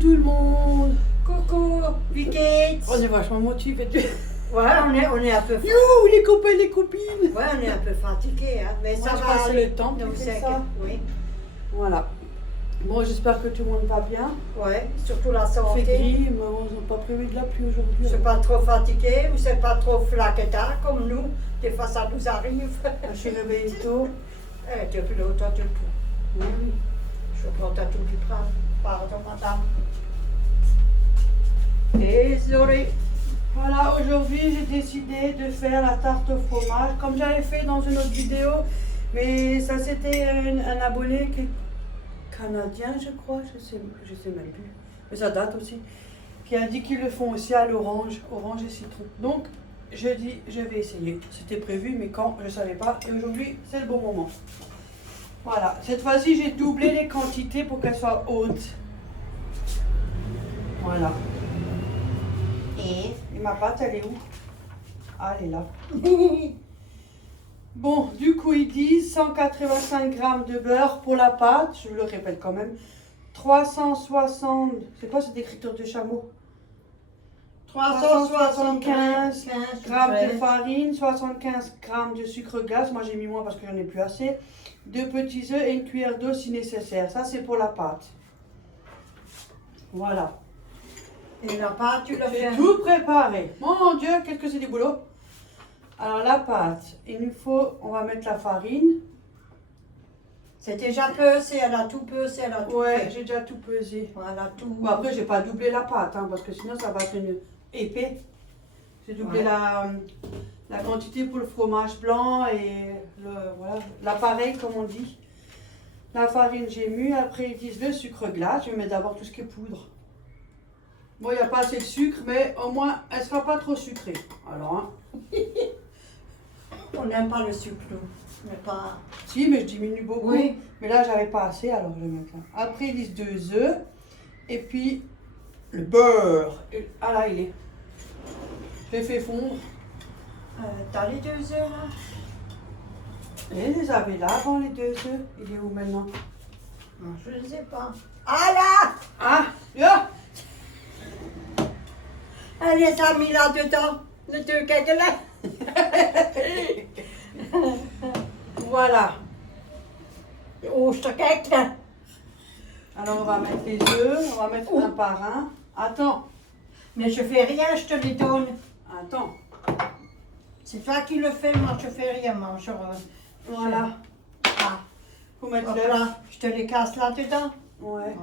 tout le monde. Coucou, Vicky. On est vachement motivés. Ouais, on est un peu fatigué. You, les copains, les copines. Ouais, on est un peu fatigué, hein. Mais Moi, ça je va crois que c'est aller. le temps qui Donc, fait c'est ça. oui. Voilà. Bon, j'espère que tout le monde va bien. Ouais, surtout la Il fait santé. gris, mais on n'a pas prévu de la pluie aujourd'hui. C'est pas trop fatigué ou c'est pas trop flaqueta comme nous. Des fois, ça nous arrive. Je suis réveillée tôt. Depuis longtemps, tu le prends. Oui. Je prends ta tout du train. Pardon, madame. Désolée. Voilà, aujourd'hui j'ai décidé de faire la tarte au fromage, comme j'avais fait dans une autre vidéo, mais ça c'était un abonné qui est canadien, je crois, je sais même plus, mais ça date aussi, qui a dit qu'ils le font aussi à l'orange, orange et citron. Donc je dis, je vais essayer. C'était prévu, mais quand, je ne savais pas, et aujourd'hui c'est le bon moment. Voilà, cette fois-ci j'ai doublé les quantités pour qu'elles soient hautes. Voilà. Et ma pâte, elle est où? Ah, elle est là. Bon, du coup, ils disent 185 grammes de beurre pour la pâte. Je vous le répète quand même. 360, c'est quoi cette écriture de chameau? 375 grammes de farine, 75 grammes de sucre glace. Moi, j'ai mis moins parce que j'en ai plus assez. 2 petits œufs et une cuillère d'eau si nécessaire. Ça, c'est pour la pâte. Voilà. Et la pâte, tu l'as fait. J'ai tout préparé. Mon Dieu, qu'est-ce que c'est du boulot. Alors la pâte, il nous faut, on va mettre la farine. C'est déjà pesé, elle a tout pesé, elle a tout Ouais, fait. j'ai déjà tout pesé. Voilà, tout. Bon, après, j'ai pas doublé la pâte, hein, parce que sinon ça va être une épais. J'ai doublé Ouais. la quantité pour le fromage blanc et voilà, l'appareil, comme on dit. La farine, j'ai mis. Après, ils disent le sucre glace. Je vais mettre d'abord tout ce qui est poudre. Bon, il n'y a pas assez de sucre, mais au moins, elle ne sera pas trop sucrée. Alors, hein. On n'aime pas le sucre, nous. Mais pas. Si, mais je diminue beaucoup. Oui. Mais là, j'avais pas assez, alors je vais mettre là. Après, ils disent 2 œufs. Et puis, le beurre. Ah là, il est. Je l'ai fait fondre. T'as les 2 œufs, là? Et les avait là avant les 2 œufs. Il est où maintenant? Non, je ne sais pas. Ah là! Ah, là. Elle les a mis là-dedans. Le truc est là. Voilà. Oh, je te quête, là. Alors, on va mettre les œufs. On va mettre un par un. Attends. Mais je fais rien, je te les donne. Attends. C'est toi qui le fais, moi je fais rien, moi. Voilà. Ah, Faut mettre hop le. là, je te les casse là-dedans. Ouais.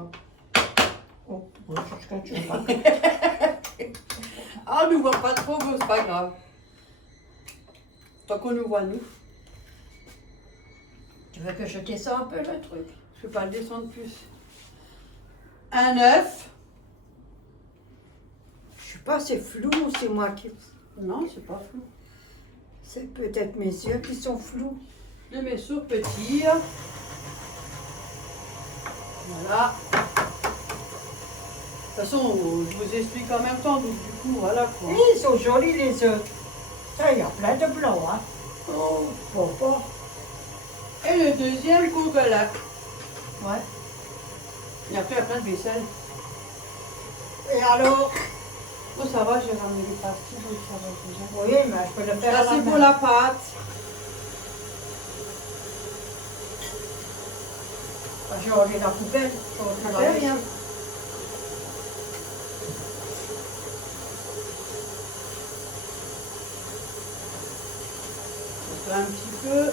Oh, je te cache pas. Ah, on nous voit pas trop, mais c'est pas grave. Tant qu'on nous voit, nous. Tu veux que je descende un peu le truc? Je peux pas le descendre plus. Un œuf. Je sais pas, c'est flou ou c'est moi qui. Non, c'est pas flou. C'est peut-être mes yeux qui sont flous. Je mets sur pétille. Voilà. De toute façon, je vous explique en même temps, donc du coup, voilà quoi. Oui, ils sont jolis les œufs. Ça, il y a plein de blancs, hein. Oh. Pourquoi? Et le deuxième courgelat. Ouais. Et après, il y a plein de vaisselle. Et alors? Oh, ça va, j'ai ramené les pastilles, donc ça va déjà. Oui, mais je peux le faire à Ça, la c'est main. pour la pâte. J'ai enlevé la poubelle. Ça fait rien. Un petit peu.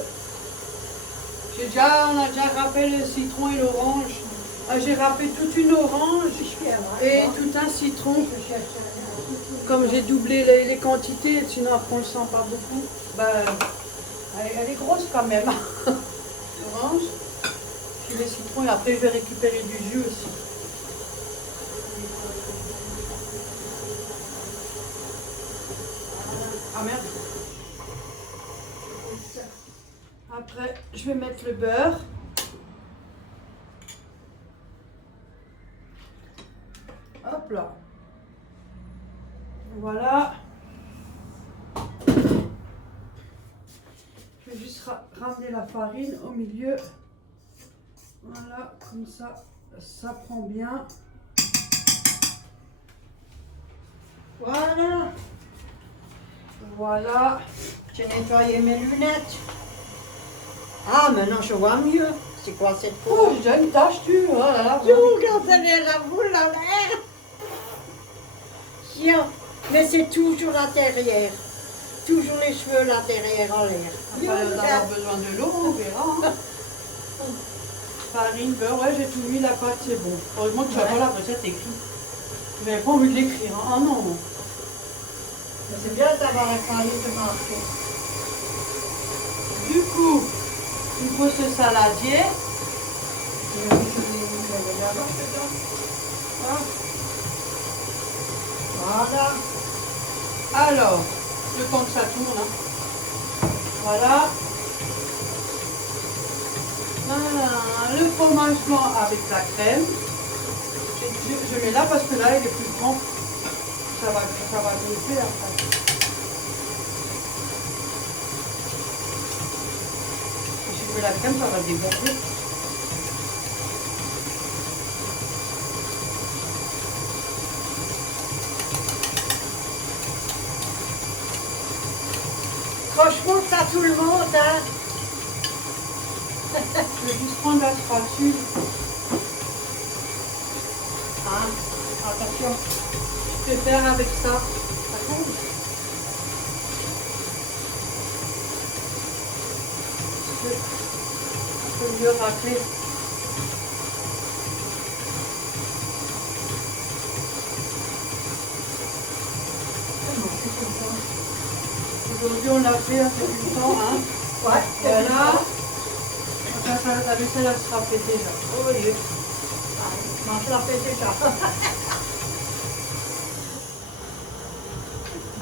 On a déjà râpé le citron et l'orange. Ah, j'ai râpé toute une orange et tout un citron. Comme j'ai doublé les quantités, sinon après on le sent pas beaucoup. Ben, elle est grosse quand même. L'orange. Puis le citron et après je vais récupérer du jus aussi. Ah merde. Après, je vais mettre le beurre. Hop là. Voilà. Je vais juste ramener la farine au milieu. Voilà, comme ça, ça prend bien. Voilà. Voilà. J'ai nettoyé mes lunettes. Ah, maintenant je vois mieux. C'est quoi cette Oh, couleur? j'ai déjà une tache, tu. Oh là là. Tout quand elle est la boule à l'air. Tiens, mais c'est toujours la derrière. Toujours les cheveux là derrière en l'air. Après, on va avoir besoin de l'eau, on verra. Hein. Farine, beurre, ouais, j'ai tout mis, la pâte, c'est bon. Heureusement que tu n'as pas la recette écrite. Je n'avais pas envie de l'écrire. Hein. Ah non. Mais c'est bien d'avoir un cahier de marquer. Du coup, il faut ce saladier. Voilà. Alors, le temps que ça tourne. Hein. Voilà. Voilà. Le fromage blanc avec la crème. Je mets là parce que là, il est plus grand. Ça va griffer après. Si je mets la crème, ça va déborder. Franchement, ça tout le monde, hein. Je vais juste prendre la spatule. Hein? Attention. Je vais faire avec ça. Ça compte. Je peux mieux racler. Aujourd'hui, on l'a fait, ça fait du temps. Hein. Ouais. Voilà. La vaisselle, elle sera faite déjà. Oh oui. Moi, je la fais déjà.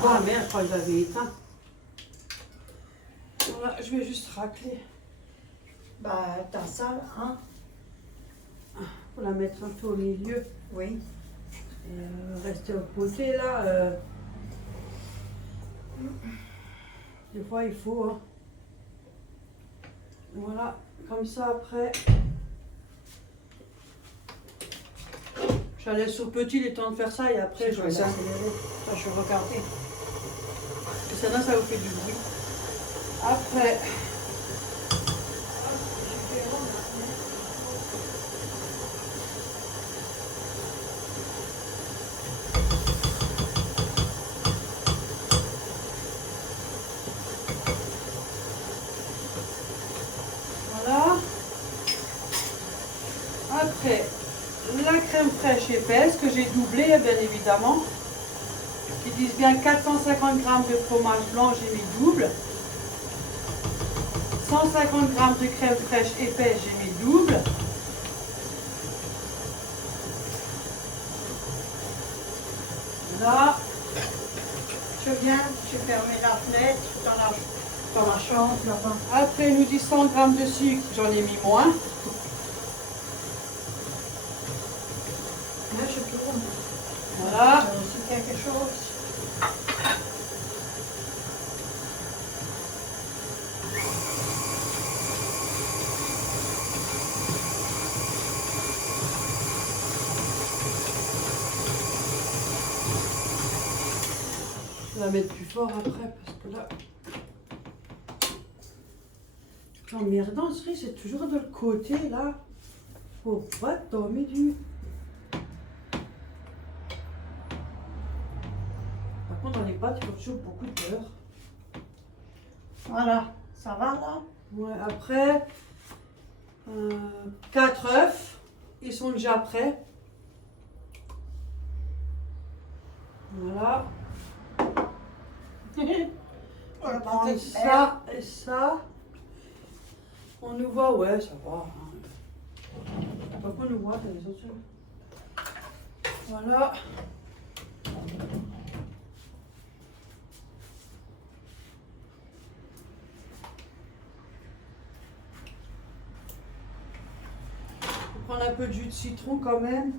Ah merde, je crois que je l'avais éteint. Voilà, je vais juste racler. Bah, t'as ça, hein? Pour la mettre un peu au milieu. Oui. Et rester au côté là. Des fois, il faut. Hein. Voilà, comme ça après. Je la laisse au petit le temps de faire ça et après C'est je vais ça. l'accélérer. Ça, je vais regarder. Et ça, là, ça vous fait du bruit. Après. Voilà. Après, la crème fraîche épaisse que j'ai doublée, bien évidemment. Ils disent bien 450 g de fromage blanc, j'ai mis double. 150 g de crème fraîche épaisse, j'ai mis double. Là, Je viens, j'ai fermé la fenêtre dans la chambre là-bas. après, il nous dit 100 g de sucre, j'en ai mis moins. Là, je tourne. Voilà. C'est quelque chose. Je vais la mettre plus fort après parce que là. L'emmerdant, c'est toujours de le côté là. Faut pas tomber du. Par contre, dans les pâtes, il faut toujours beaucoup de beurre. Voilà. Ça va là? Ouais, après, 4 œufs, ils sont déjà prêts. Voilà. On va Prendre prendre ça et ça. On nous voit, ouais, ça va. Hein. Pas qu'on nous voit, t'as les autres. Voilà. On va prendre un peu de jus de citron quand même.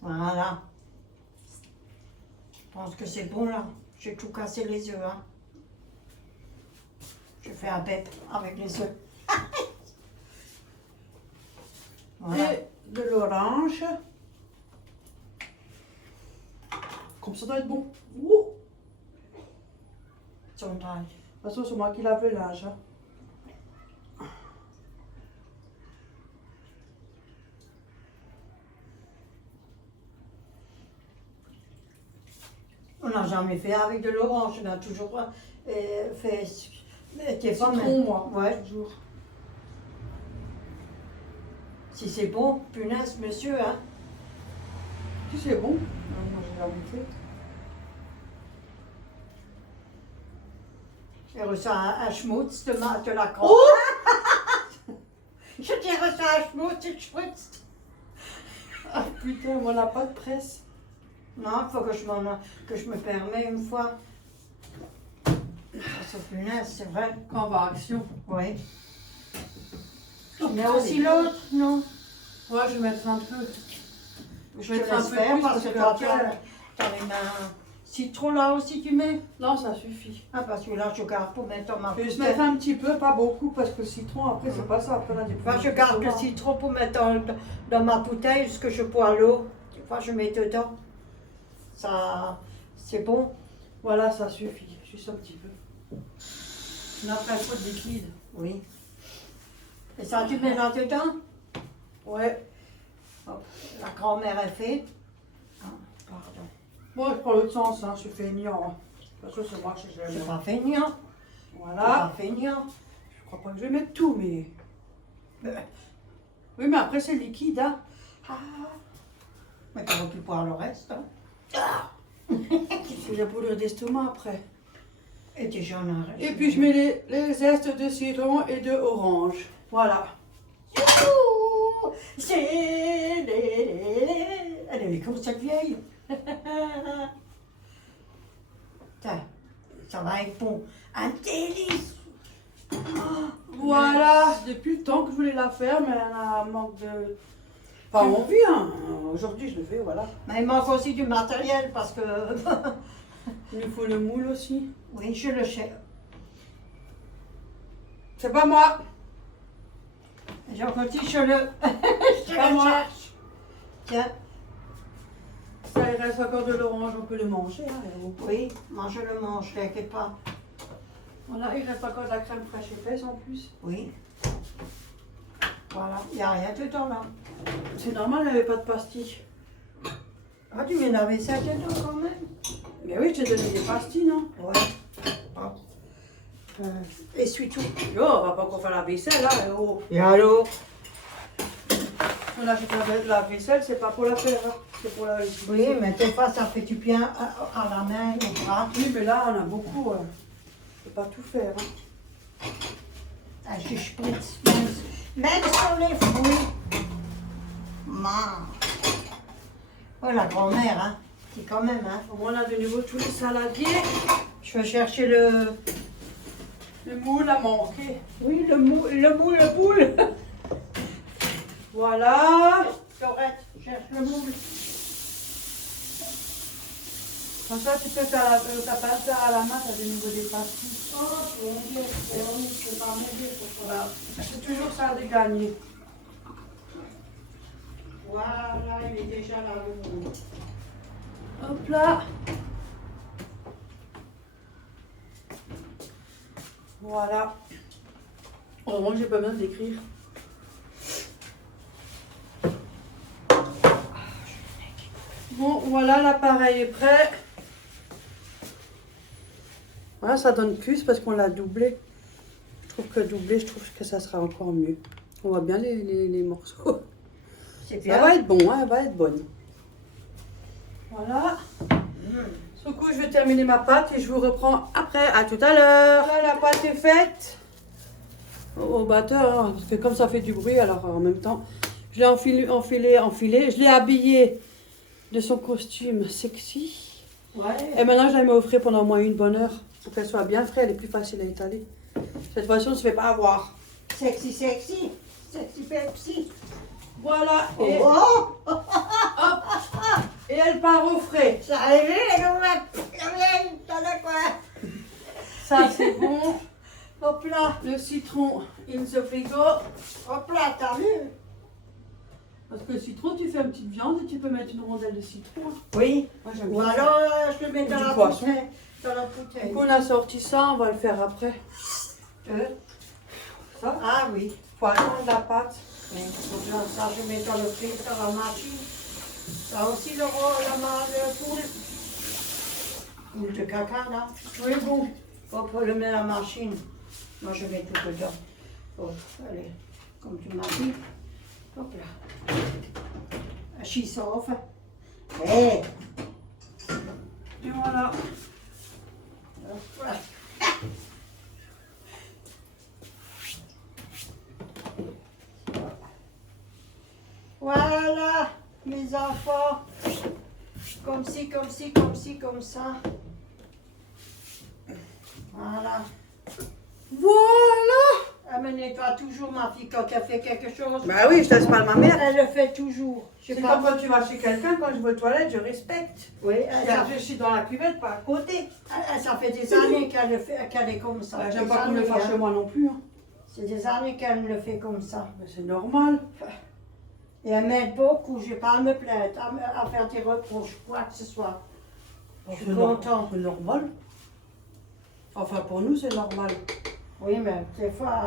Voilà. Je pense que c'est bon là. J'ai tout cassé les œufs. Hein. Je fais un pep avec les œufs. Voilà. Et de l'orange. Comme ça doit être bon. Ouh. Sondage. De toute façon, c'est moi qui lave le linge. Hein. On n'a jamais fait avec de l'orange. On a toujours fait des Citron, moi. Ouais. Toujours. Si c'est bon, punaise, monsieur, hein. Si c'est bon. Moi, j'ai jamais fait. J'ai reçu un schmutz de la crème. Oh Je t'ai reçu un schmutz et schmutz. Ah putain, moi, on n'a pas de presse. Non, il faut que je me permets une fois. C'est punaise, c'est vrai. Quand on va à Action. Oui. Oh, Mais aussi l'autre, non. Ouais, je vais mettre un peu. Je vais te mettre un laisse peu faire plus parce parce que que toi, après- t'as les mains. Citron là aussi tu mets. Non, ça suffit. Ah, parce que là, je garde pour mettre dans ma Je vais juste poutine. mettre un petit peu, pas beaucoup, parce que le citron, après, c'est pas ça. Après, là, Moi, je garde le citron pour mettre dans ma bouteille, parce que je bois l'eau. Des fois, je mets dedans. Ça, c'est bon. Voilà, ça suffit. Juste un petit peu. On a fait un peu de liquide. Oui. Et ça, tu mets là dedans. Ouais. Hop, la grand-mère est faite. Ah, pardon. Moi, je prends l'autre sens, hein. Je suis feignant. Hein. De toute façon, c'est moi que je C'est l'aime. pas feignant. C'est Voilà. pas feignant. Je crois pas que je vais mettre tout, mais. Oui, mais après, c'est liquide, hein. Mais comment tu boire le reste, hein? C'est la poudre d'estomac après. Et déjà, on arrête. Et puis, je mets les zestes de citron et de orange. Voilà. Youhou! Elle est comme cette vieille. Ça va être bon. Un délice. Voilà. Depuis le temps que je voulais la faire, mais elle a un manque de. Pas envie, hein. Aujourd'hui, je le fais, voilà. Mais il manque aussi du matériel parce que. Il nous faut le moule aussi. Oui, je le cherche. C'est pas moi. J'ai encore dit, je le. Je Pas le moi. cherche. Tiens, Ça, il reste encore de l'orange, on peut le manger. Hein, Héro. oui, moi je le mange, t'inquiète pas. Voilà, il reste encore de la crème fraîche épaisse en plus. Oui. Voilà, il n'y a rien dedans là. C'est normal, il n'y avait pas de pastilles. Ah, tu mets la vaisselle dedans quand même. Mais oui, je t'ai donné des pastilles, non? Ouais. Ah. Essuie-tout. Yo, on va pas encore faire la vaisselle, là, Héro. Et alors? On achète la vaisselle, c'est pas pour la faire, hein. C'est pour la Oui, mais des fois ça fait du bien à la main, au bras. Oui, mais là, on a beaucoup. Je peux pas tout faire. Hein. Ah, je spritz, même sur les fruits. Ma. Oh, la grand-mère, hein. C'est quand même, hein. Au moins, on a de nouveau tous les saladiers. Je vais chercher le. Le moule a manqué. Oui, le boule. Voilà. Dorette, cherche le moule. Comme ça, tu peux faire ta pâte à la main, tu as de nouveau des pastilles. Oh, mon Dieu, c'est pas mon Dieu, c'est pas. Voilà. C'est toujours ça de gagner. Voilà, il est déjà là, le moule. Hop là. Voilà. Heureusement que j'ai pas besoin d'écrire. Bon, voilà, l'appareil est prêt. Voilà, ça donne plus parce qu'on l'a doublé. Je trouve que doublé, je trouve que ça sera encore mieux. On voit bien les morceaux. C'est Ça va être bon, hein, elle va être bonne. Voilà. Mmh. Du coup, je vais terminer ma pâte et je vous reprends après. À tout à l'heure. Là, la pâte est faite au batteur, hein, parce que comme ça fait du bruit, alors en même temps, je l'ai enfilé. Je l'ai habillé de son costume sexy. Ouais. Et maintenant, je la mets au frais pendant au moins une bonne heure pour qu'elle soit bien fraîche. Elle est plus facile à étaler. Cette fois-ci, on ne se fait pas avoir. Sexy, sexy. Sexy Pepsi. Voilà. Oh, Et, oh, et elle part au frais. ça arrive, les gars, t'as le quoi? Ça, c'est bon. Hop là, Le citron in the frigo. hop là, t'as vu? Parce que le citron, tu fais une petite viande et tu peux mettre une rondelle de citron. Oui. Moi, j'aime Ou bien. alors, je le mets dans Du la poisson. bouteille. Dans la Du bouteille. coup, on a sorti ça, on va le faire après. Ça, Ah oui. faut attendre la pâte. Oui. Donc là, ça, je mets dans le frigo, dans la machine. Ça aussi, le poule. Poule de caca, là. Oui, bon. Hop, on le met dans la machine. Moi, je mets tout dedans. Oh, allez, comme tu m'as dit. Hop là. She's off. Hé! Et voilà. Hop là. Voilà, mes enfants. Comme ci, comme ci, comme ci, comme ça. Voilà. Voilà. Amenez-toi toujours, ma fille, quand elle fait quelque chose. Bah oui, je laisse pas ma mère. Elle le fait toujours. Je C'est sais pas. comme quand tu vas chez quelqu'un, quand je vais aux toilettes, je respecte. Oui, Je suis dans la cuvette, pas à côté. ça fait des années qu'elle le fait, qu'elle est comme ça. Bah, j'aime Des pas qu'on le années, fasse hein. chez moi non plus. Hein. C'est des années qu'elle le fait comme ça. Mais c'est normal. Et elle m'aide beaucoup. Je n'ai pas à me plaindre, à faire des reproches, quoi que ce soit. Je suis contente. C'est normal. Enfin, pour nous, c'est normal. Oui, mais des fois,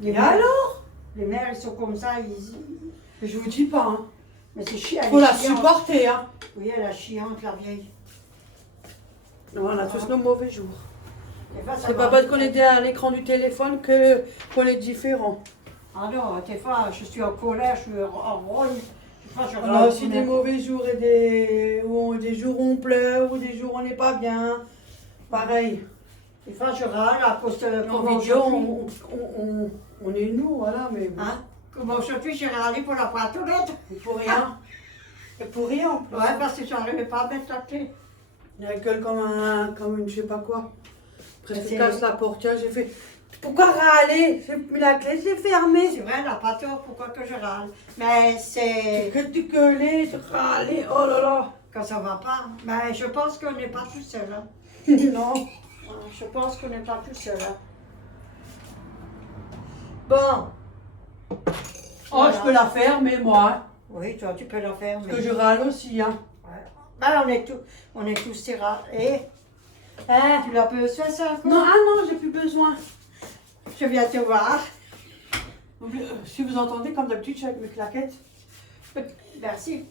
les Et mères, alors? les mères, ils sont comme ça. Ils... Je vous dis pas. Hein. Mais c'est chiant. Faut la supporter. Hein. Oui, elle est chiante, la vieille. On a tous nos mauvais jours. Des fois, ça C'est pas va. parce qu'on est à l'écran du téléphone qu'on est différent. Ah non, des fois, je suis en colère, je suis en rôle. Des fois, je On a aussi des mauvais jours et des jours où on pleure ou des jours où on n'est pas bien. Pareil. Des fois, je râle à cause de En comment vidéo, aujourd'hui. on est nous, voilà, mais bon. Hein? Comment aujourd'hui, j'ai râlé pour la pâtelette. Et pour rien. Et pour rien en plus. Ouais, parce que j'arrivais pas à mettre la clé. Il a la gueule comme une je sais pas quoi. Presque C'est- casse la portière, j'ai fait. Pourquoi râler? J'ai mis la clé, j'ai fermé. C'est vrai, elle n'a pas tort, pourquoi que je râle. Mais c'est Que tu gueulais, tu râlais, oh là là. quand ça va pas. Mais je pense qu'on n'est pas tout seul. Hein. Non. Je pense qu'on n'est pas tout seul. Hein. Bon. Oh, Voilà. je peux la faire, mais moi. Oui, toi, tu peux la faire. Parce Mais... que je râle aussi, hein. Ouais. Ben, on est tous ces rats. Et tu l'as besoin, ça? Quoi? Non, ah non, j'ai plus besoin. Je viens te voir. Si vous entendez, comme d'habitude, je suis avec mes claquettes. Merci.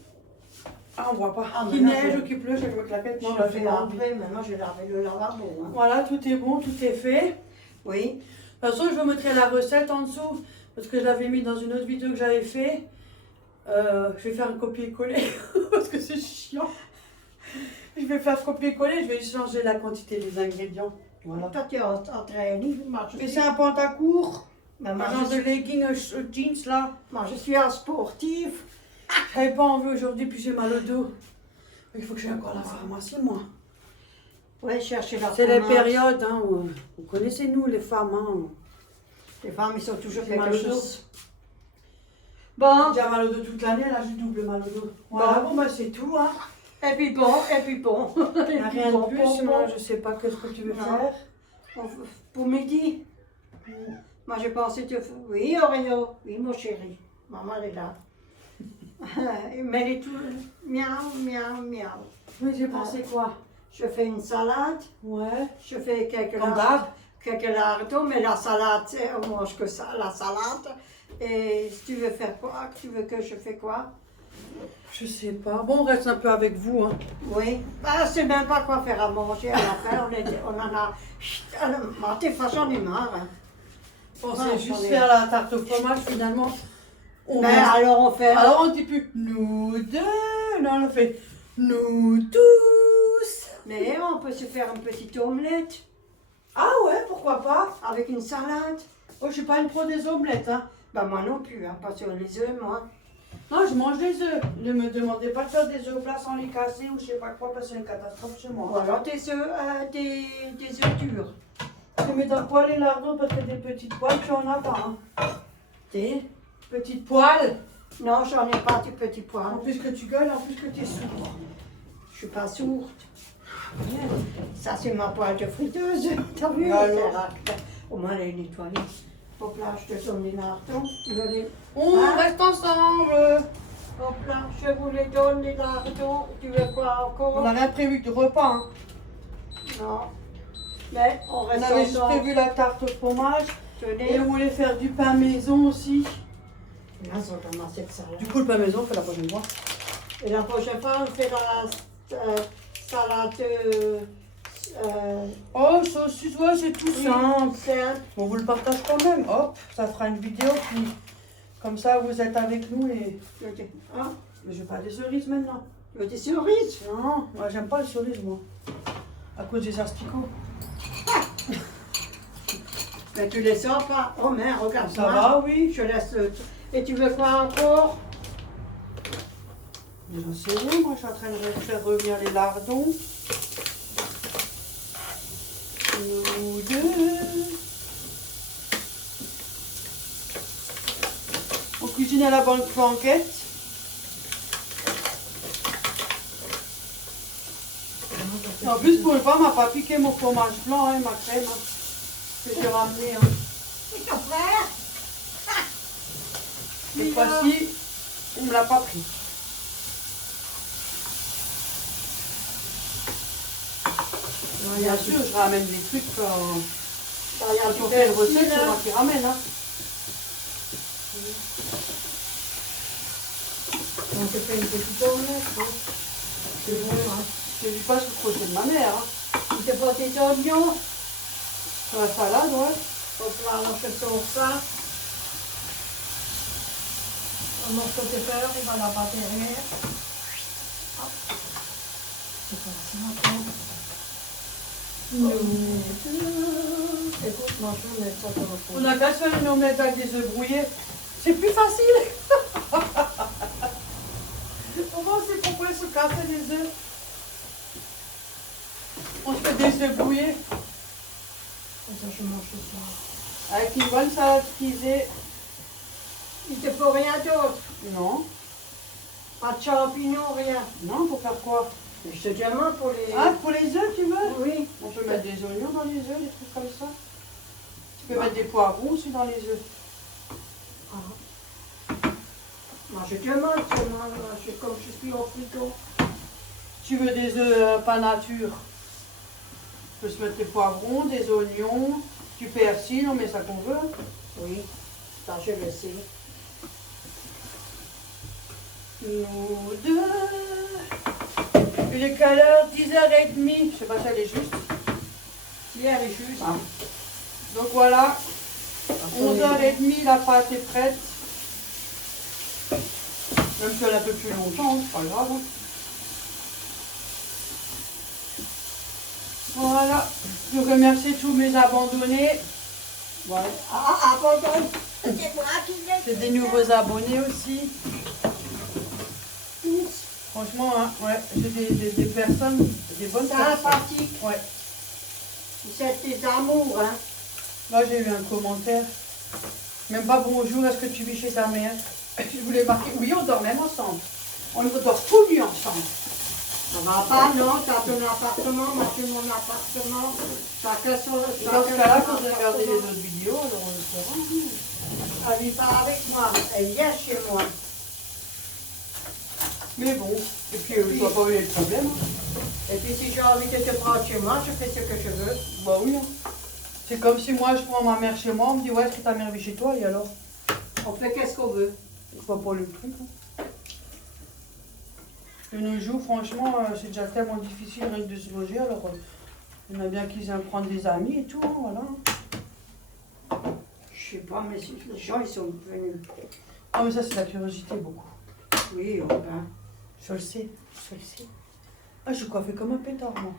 Ah, on voit pas. Ah, mais Qu'il là, neige je- ou qu'il pleut, je avec mes claquettes. Non, je là, fais j'ai pas envie. laver, mais moi, j'ai lavé le lavabo. Hein. Voilà, tout est bon, tout est fait. Oui. De toute façon, je vous mettrai la recette en dessous. Parce que je l'avais mis dans une autre vidéo que j'avais fait. Je vais faire un copier-coller. Parce que c'est chiant. Je vais faire copier-coller, je vais changer la quantité des ingrédients. Voilà. Toi, tu es entraîné. Moi, je Et suis... c'est un pantacourt. Mais moi, Un je genre de suis... legging jeans là. moi, je suis un sportif. J'avais pas envie aujourd'hui, puis j'ai mal au dos. Mais il faut que j'aille encore à la pharmacie, moi. Oui, chercher la C'est les fromage. périodes, hein. Vous connaissez nous, les femmes, hein. Les femmes, ils sont toujours J'ai mal quelque au dos. chose. Bon, J'ai déjà mal au dos toute l'année, là j'ai double mal au dos. Voilà, bon bah c'est tout, hein. et puis bon. Il n'y a rien de plus, bon. moi je sais pas qu'est-ce que tu veux Non. faire. Pour midi, moi j'ai pensé te faire. Oui, Oreo. Oui, mon chéri. Maman, elle est là. Mais elle est tout. Miaou, miaou, miaou. Oui, j'ai pensé quoi? Je fais une salade. Ouais. Je fais quelques Comme lardons. d'hab. Quelques lardons, mais la salade, tu sais, on mange que ça, la salade. Et si tu veux faire quoi? Tu veux que je fais quoi? Je sais pas. Bon, on reste un peu avec vous, hein. Oui. Bah, je sais même pas quoi faire à manger à la fin. On en a. De toute façon, j'en ai marre. Hein. On Ouais, sait juste j'en ai- faire la tarte au fromage, finalement. On Ben, reste- alors on fait. Alors on dit plus nous deux, non on fait nous tous. Mais on peut se faire une petite omelette Ah ouais, pourquoi pas? avec une salade. Oh, je suis pas une pro des omelettes, hein. Bah, moi non plus, hein, pas sur les œufs, moi. Non, je mange des œufs. Ne me demandez pas de faire des œufs au plat sans les casser ou je sais pas quoi, parce que c'est une catastrophe chez Ou moi. alors des œufs, des œufs durs. Je mets dans quoi les lardons parce que des petites poils, tu en as pas, hein. Des. Petite poêle. Non, j'en ai pas du petit En poil. plus que tu gueules, en plus que tu es sourd. Je suis pas sourde. Ça, c'est ma poêle de friteuse. T'as vu? Alors. C'est raclé. Au moins, elle est nettoyée. Hop là, je te donne les lardons. Tu veux les... On Hein? reste ensemble. Hop là, je vous les donne, les lardons. Tu veux quoi encore? On n'a rien prévu de repas. Hein. Non. Mais on On reste avait juste ensemble. prévu la tarte au fromage. Et Tenez. on voulait faire du pain maison aussi. Là, ils ont ramassé de salade. Du coup, le pain maison, on fait la prochaine fois. Et la prochaine fois, on fait la salade. Oh, saucisse, ouais, c'est tout simple. Simple. On vous le partage quand même. Hop, ça fera une vidéo. Puis, comme ça, vous êtes avec nous. Et... Hein? Mais je veux pas des cerises maintenant. Tu veux des cerises? Non, moi, j'aime pas les cerises, moi. À cause des asticots. Mais tu les sens pas. Oh merde, regarde Ça va, oui. Je laisse le... Et tu veux quoi encore? Déjà, c'est bon. Moi, je suis en train de faire revenir les lardons. Nous deux. On cuisine à la bonne flanquette. Et en plus, pour une fois, on m'a pas piqué mon fromage blanc, hein, ma crème. Hein, que j'ai ramené. Hein. C'est ton frère? Cette fois-ci, on me l'a pas pris. Bien sûr, je ramène des trucs quand on fait une recette, c'est moi qui ramène. Hein. On te fait une petite omelette. Hein. C'est bon, hein. Je ne dis pas ce que crochet de ma mère. Hein. Tu te prends tes oignons. Sur la salade, ouais. Hop là, alors je sors ça. Un morceau de beurre, il va là-bas derrière. Hop. C'est comme ça maintenant. Écoute, moi je mets ça dans le fond. On a qu'à se faire une omelette avec des œufs brouillés. C'est plus facile. Comment c'est pour pouvoir se casser les œufs? On se fait des œufs brouillés Comme ça, je mange ce soir. avec une bonne salade frisée. Il te faut rien d'autre. Non, Pas de champignons, rien. non, pour faire quoi? Mais je te demande pour les... Ah, pour les œufs, tu veux? Oui. On peut mettre des oignons dans les œufs, des trucs comme ça. Tu peux mettre des poivrons aussi dans les œufs. Ah. Moi je demande seulement, comme je suis au frigo. Tu veux des œufs pas nature? Tu peux se mettre des poivrons, des oignons, du persil, on met ça qu'on veut. Oui, ça je le sais. Nous deux. Il est quelle heure? 10h30. Je sais pas si elle est juste. Si elle est juste. Ah. Donc voilà, 11h30, la pâte est prête. Même si elle a un peu plus longtemps, c'est pas grave. Voilà, je remercie tous mes abandonnés. Voilà. Ah, pardon. C'est moi qui l'ai C'est des nouveaux abonnés aussi. tous. Franchement, hein, ouais, j'ai des personnes, des bonnes personnes. Sympathique. Ouais. C'est tes amours, hein. Là, j'ai eu un commentaire. Même pas bonjour, est-ce que tu vis chez ta mère? Je voulais marquer, oui, on dort même ensemble. On dort tout nu ensemble. Ça va pas, non, t'as ton appartement, moi j'ai mon appartement. Chacun son Dans ce cas-là, il faudrait regarder les autres vidéos, alors on le saura. Elle vit pas avec moi, elle vient chez moi. Mais bon, et puis je vois pas où est le problème. Hein. Et puis si j'ai envie de te prendre chez moi, je fais ce que je veux. Bah oui. Hein. C'est comme si moi je prends ma mère chez moi, on me dit ouais, est-ce que ta mère vit chez toi? Et alors? On fait qu'est-ce qu'on veut. Je vois pas le truc. Hein. De nos jours, franchement, c'est déjà tellement difficile rien que de se loger, alors il y en a bien qu'ils aiment prendre des amis et tout, hein, voilà. Je sais pas, mais les gens ils sont venus. Ah mais ça c'est la curiosité beaucoup. Oui, ben. Je le sais, je le sais. Ah, je suis coiffée comme un pétard, moi.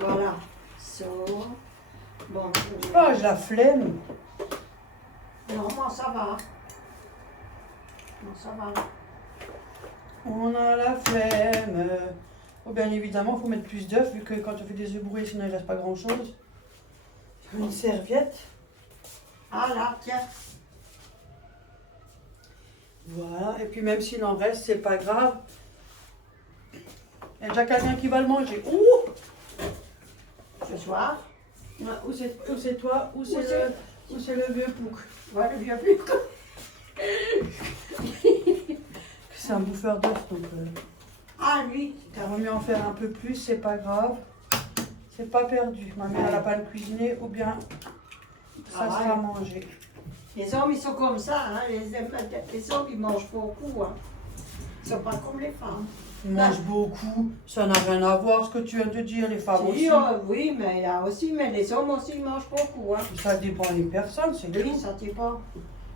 Voilà. So. Bon. Ah, j'ai la flemme. Non, moi ça va. Non, ça va. On a la flemme. Oh, bien évidemment, il faut mettre plus d'œufs, vu que quand on fait des œufs brouillés, sinon il ne reste pas grand-chose. Une serviette. Ah là, tiens. Voilà, et puis même s'il en reste, c'est pas grave. Il y a déjà quelqu'un qui va le manger. Ouh! Ce soir. Ouais, ou c'est toi, ou c'est le vieux Pouc. Voilà, le vieux plus. C'est un bouffeur d'œufs, donc Ah, lui. il vaut mieux en faire un peu plus, c'est pas grave. C'est pas perdu. Ma mère, elle a pas le cuisiner, ou bien ça Ah ouais. sera mangé. Les hommes, ils sont comme ça. Hein. Les hommes, ils mangent beaucoup. Hein. Ils sont pas comme les femmes. Ils mangent beaucoup, ça n'a rien à voir ce que tu viens de dire, les femmes Si, aussi. oui, mais il y a aussi, mais les hommes aussi, ils mangent beaucoup. Hein. Ça dépend des personnes, c'est Oui, tout. ça dépend.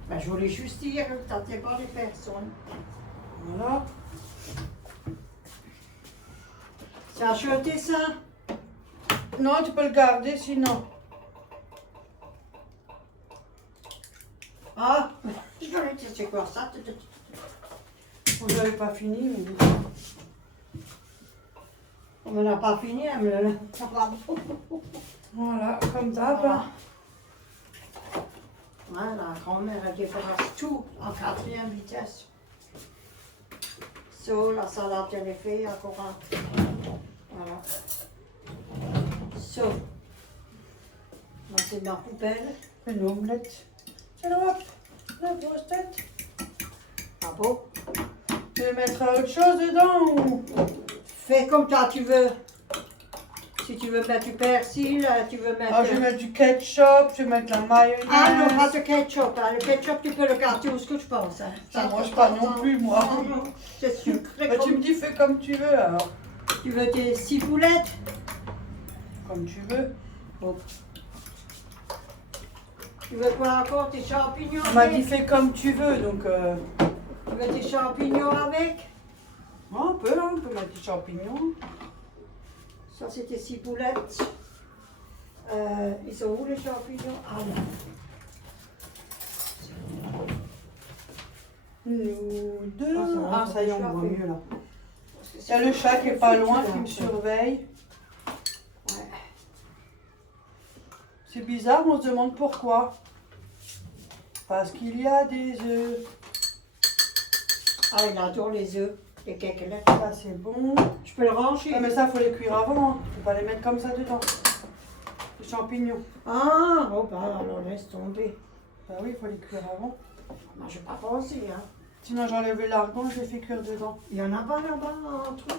Ben, je voulais juste dire que ça dépend des personnes. Voilà. C'est acheté ça? Non, tu peux le garder sinon. Ah, je voulais dire, c'est quoi ça? Vous n'avez pas fini, mais... On n'a pas fini, elle me l'a. Voilà, comme d'hab. Voilà. Ouais, la grand-mère, elle débarrasse tout en 4e vitesse. So, la salade, elle est faite encore. Voilà. So. Là, c'est dans la poubelle. Une omelette. Tiens, hop, la grosse tête. Ah bon? Tu veux mettre autre chose dedans ou... Fais comme toi tu veux. Si tu veux mettre du persil, tu veux mettre... Ah, je vais mettre du ketchup, je vais mettre la mayonnaise. Ah non, pas de ketchup. Hein. Le ketchup, tu peux le garder où ce que je pense. Hein. Ça mange pas non plus, moi. Non, non, c'est sucré. Bah, tu comme... me dis, fais comme tu veux alors. Tu veux des ciboulettes? Comme tu veux. Bon. Tu veux quoi encore? Des champignons? On m'a dit, avec? fais comme tu veux, donc... Tu veux des champignons avec? On peut mettre des champignons. Ça, c'est des ciboulettes. Ils sont où les champignons? Ah là. Nous deux. Ah, Ah, ça y est, on je voit fais. mieux là. Il y a le chat qui est pas loin, qui me surveille. Ouais. C'est bizarre, on se demande pourquoi. Parce qu'il y a des œufs. Ah, il adore les œufs, les quéquelettes. Ça, c'est bon. Je peux le ranger. Ah, mais ça, faut les cuire avant. Hein. Faut pas les mettre comme ça dedans. Les champignons. Ah, bon, bah, alors laisse tomber. Bah oui, il faut les cuire avant. Moi, je n'ai pas pensé, hein. Sinon, j'enlève l'argon, je les fais cuire dedans. Il y en a pas là-bas, un truc?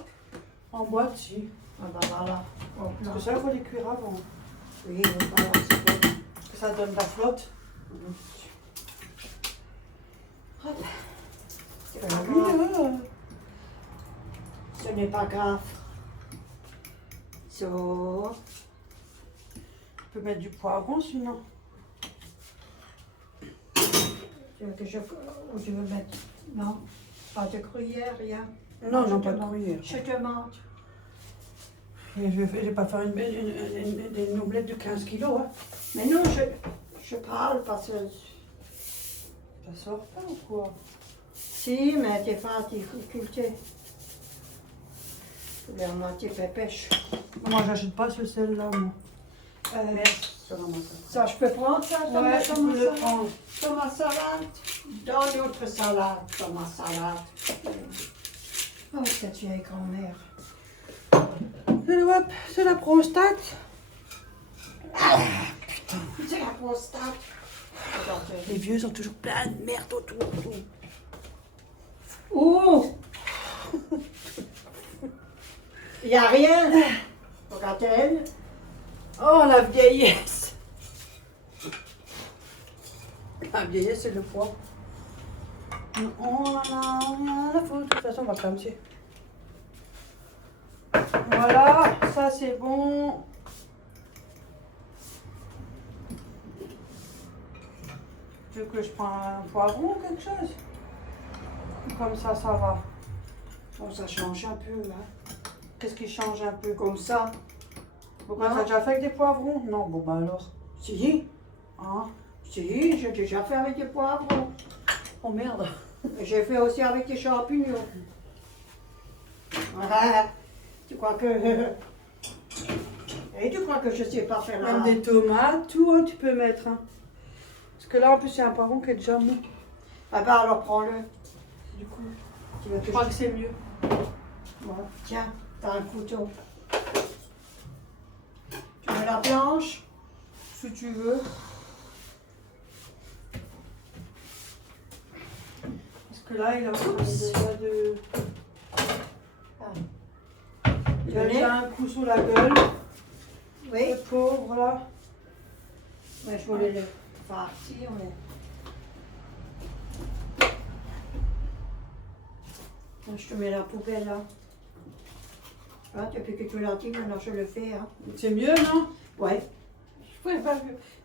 En boîte, si. Ah, bah, voilà. Hop là. Parce que ça, il faut les cuire avant. Oui, voilà, c'est bon. Parce que ça donne de la flotte. Hop. C'est Bah pas oui, grave. Ce n'est pas grave. So. Tu peux mettre du poivron, sinon. Tu veux que je... Ou tu veux mettre... Non, pas de gruyère, rien. Non, je non, te pas de demande. gruyère. Je te demande. Et je vais pas faire une omelette de 15 kilos, hein. Mais non, je parle parce que... Ça sort pas ou quoi? Si, mais des fois, difficulté. Les moitié pépèche. Moi, j'achète pas ce sel-là, moi. Mais Ça va, moi, ça, je peux prendre ça dans Ouais, ma tu peux le salade. prendre. Dans ma salade. Dans notre salade. Dans ma salade. Oh, cette vieille grand-mère. Hop, c'est la prostate. C'est la prostate. Regardez. Les vieux sont toujours plein de merde autour. Ouh! Il n'y a rien. Regarde elle. Oh, la vieillesse. La vieillesse, c'est le poids. On en a rien à foutre. De toute façon, on va clamser. Voilà, ça c'est bon. Tu veux que je prenne un poivron ou quelque chose? Comme ça va. Bon, ça change un peu là. Qu'est-ce qui change un peu? Comme ça. Pourquoi Non. t'as déjà fait avec des poivrons? Non, bon bah alors. Si, Hein? si, j'ai déjà fait avec des poivrons. Oh merde. Et j'ai fait aussi avec des champignons. Ah, tu crois que... Et tu crois que je sais pas faire la... Même des tomates, tout hein, tu peux mettre. Hein. Parce que là en plus c'est un poivron qui est déjà mou. Ah bah alors prends-le. Du coup, Tu veux que je crois que c'est mieux. Bon, tiens, t'as un couteau. Tu veux la planche? Si tu veux. Parce que là, il a déjà de... Il a déjà un coup sur la gueule. Oui, Le pauvre, là. mais je voulais le partir, mais... Je te mets la poubelle là. Ah, depuis que tu l'as dit, maintenant je le fais. Hein. C'est mieux, non? Ouais. Je pourrais pas...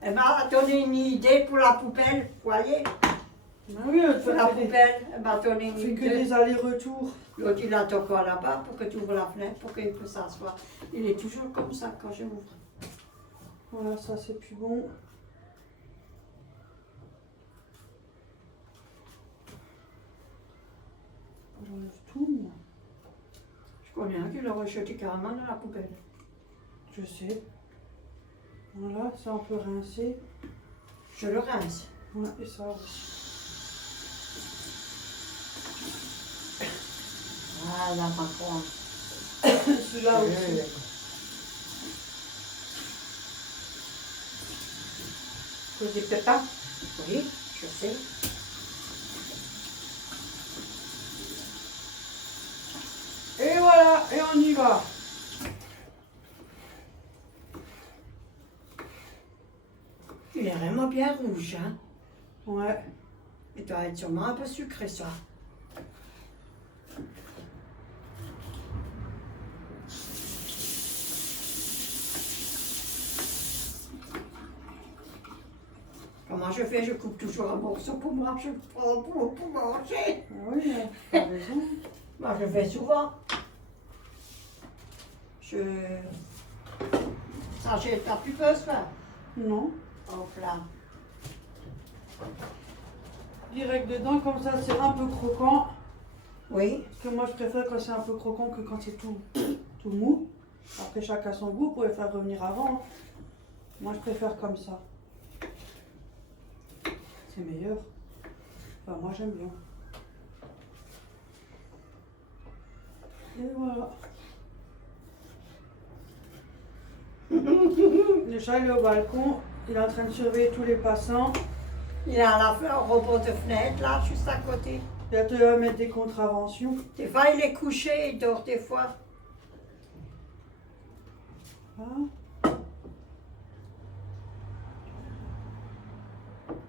Elle m'a donné une idée pour la poubelle, vous voyez? Ah oui, Pour la poubelle, elle m'a donné on une fait que idée. des allers-retours. L'autre, il attend quoi là-bas pour que tu ouvres la fenêtre, pour qu'il puisse s'asseoir. Il est toujours comme ça quand je ouvre. Voilà, ça c'est plus bon. J'enlève tout, moi. Je connais un qui l'a rejeté carrément dans la poubelle. Je sais. Voilà, ça on peut rincer. Je le rince. Ouais, et ça aussi. Voilà, ma grande. Celui-là aussi. Tu dis peut-être pas? Oui, je sais. Et voilà, et on y va. Il est vraiment bien rouge, hein? Ouais. Il doit être sûrement un peu sucré, ça. Comment je fais? Je coupe toujours un morceau pour moi, je prends pour manger. Ah oui, t'as raison. Moi, je fais souvent. Ça, t'as plus besoin. Non. Hop là. Direct dedans, comme ça c'est un peu croquant. Oui. Parce que moi je préfère quand c'est un peu croquant que quand c'est tout mou. Après chacun son goût, vous pouvez faire revenir avant. Moi je préfère comme ça. C'est meilleur. Enfin moi j'aime bien. Et voilà. Le chat il est au balcon, il est en train de surveiller tous les passants. Il est à la rebord de fenêtre, là, juste à côté. Il va te mettre des contraventions. Des fois, il est couché, il dort des fois. Ah.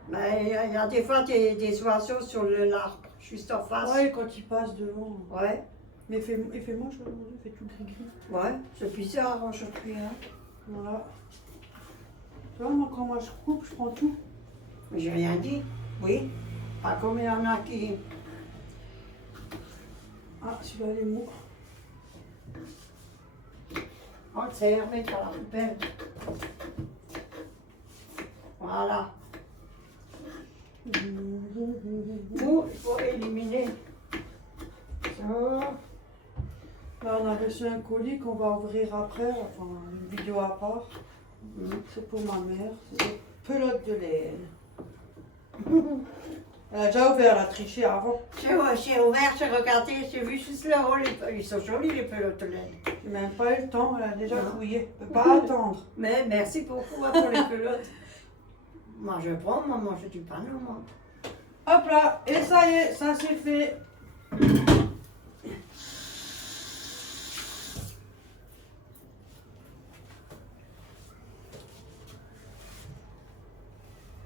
Mais il y a des fois des oiseaux sur l'arbre, juste en face. Ouais, quand il passe devant. Ouais, Mais il fait moche aujourd'hui, il fait tout gris-gris. ouais, c'est bizarre aujourd'hui, hein. Voilà. Tu vois, moi quand moi je coupe, je prends tout. Mais j'ai rien dit, oui. Pas comme il y en a qui... Ah, celui-là il est mou. On le sert, mais dans la poubelle. Voilà. Nous, il faut éliminer. Ça. Là, on a reçu un colis qu'on va ouvrir après, enfin une vidéo à part. C'est pour ma mère, c'est des pelotes de laine. Elle a déjà ouvert, elle a triché avant. J'ai ouvert, j'ai regardé, j'ai vu juste le rôle. Ils sont jolis les pelotes de laine. J'ai même pas eu le temps, elle a déjà Non. fouillé. Elle peut pas attendre. Mais merci beaucoup hein, pour les pelotes. Moi je prends, moi je dis pas non, moi. Hop là, et ça y est, ça c'est fait.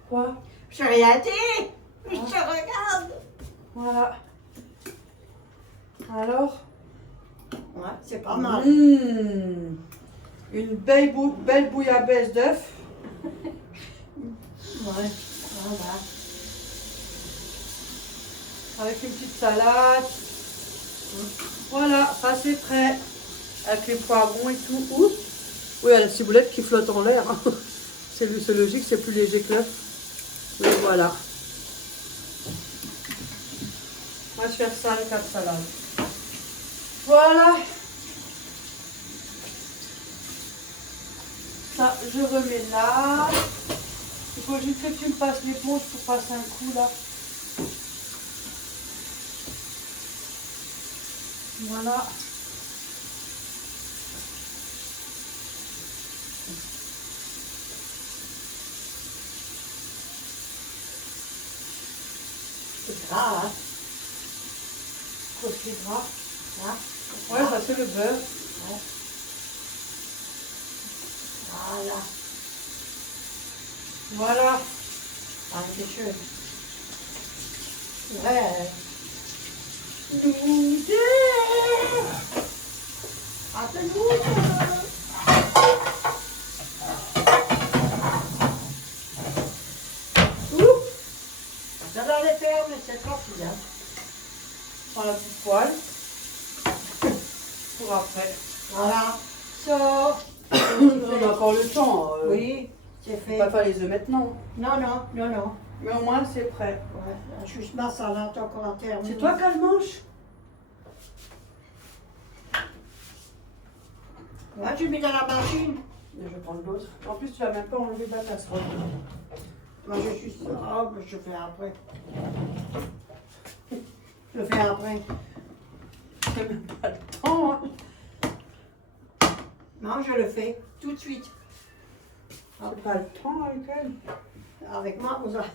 Quoi? J'ai rien dit. Je te regarde. Voilà. Alors? Ouais, c'est pas mal. Une belle bouillabaisse d'œufs. Ouais, voilà. Avec une petite salade. Voilà, ça c'est prêt. Avec les poivrons et tout. Ouh. Oui, il y a la ciboulette qui flotte en l'air. C'est logique, c'est plus léger que l'œuf. Mais voilà. On va se faire ça avec la salade. Voilà. Ça, je remets là. Il faut juste que tu me passes l'éponge pour passer un coup là. Voilà. C'est gras, hein? Trop c'est gras. Là. Ouais, ça c'est le beurre. Ouais. Voilà. Voilà. Ah, c'est schön. Ouais. Nudeln. Apfelnudeln. Ouh. Ça doit les faire, mais c'est facile, hein. Dans la petite poêle. Pour après. Voilà. Ça. On a encore le temps. Oui, c'est On fait. va pas faire les œufs maintenant. Non, non, non, non. Mais au moins c'est prêt. Ouais, juste ma salade encore à terminer. C'est toi qui le mange? Ouais, tu mets dans la machine. Je vais prendre l'autre. En plus, tu vas même pas enlever de la casserole. Moi, je suis... Ah, mais je fais après. Je fais après. J'ai même pas le temps. Hein. Non, je le fais tout de suite. J'ai pas le temps avec elle. Avec moi, vous avez...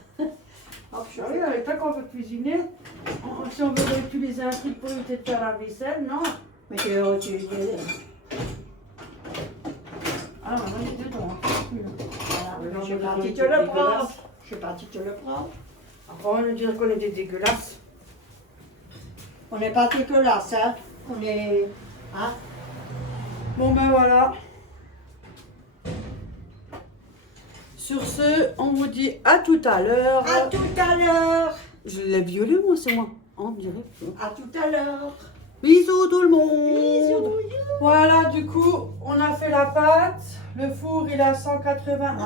Hop, je Ah oui, fais. avec toi, quand on veut cuisiner, si on veut utiliser un truc pour éviter de faire la vaisselle, non? Mais tu... Ah, maintenant j'ai dedans. Voilà, Non, je suis mais partie non, te c'est le prendre. dégueulasse. Je suis partie te le prendre. Avant, on nous dire qu'on était dégueulasse. On n'est pas dégueulasse, hein. On est... Hein? Bon ben voilà. Sur ce, on vous dit à tout à l'heure. À tout à l'heure. Je l'ai violé, moi, c'est moi. On dirait. À tout à l'heure. Bisous tout le monde. Bisous. Voilà, du coup, on a fait la pâte. Le four, il est à 180.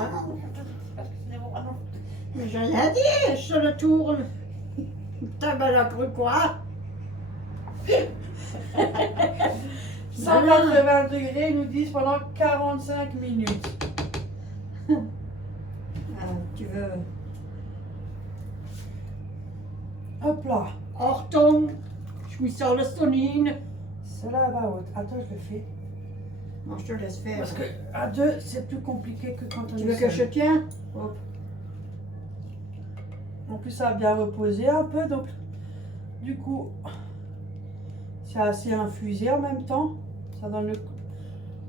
Mais j'ai rien dit, je le tourne. Putain, ben la cru quoi? 180 degrés, ils nous disent pendant 45 minutes. Tu veux... Hop là. Achtung, je me sors le sonine. C'est la va haute. Attends, je le fais. Moi, je te laisse faire. Parce que à deux, c'est plus compliqué que quand on Tu est veux que je seul. tienne? Hop. En plus, ça a bien reposé un peu, donc du coup, c'est assez infusé en même temps. Ça donne le,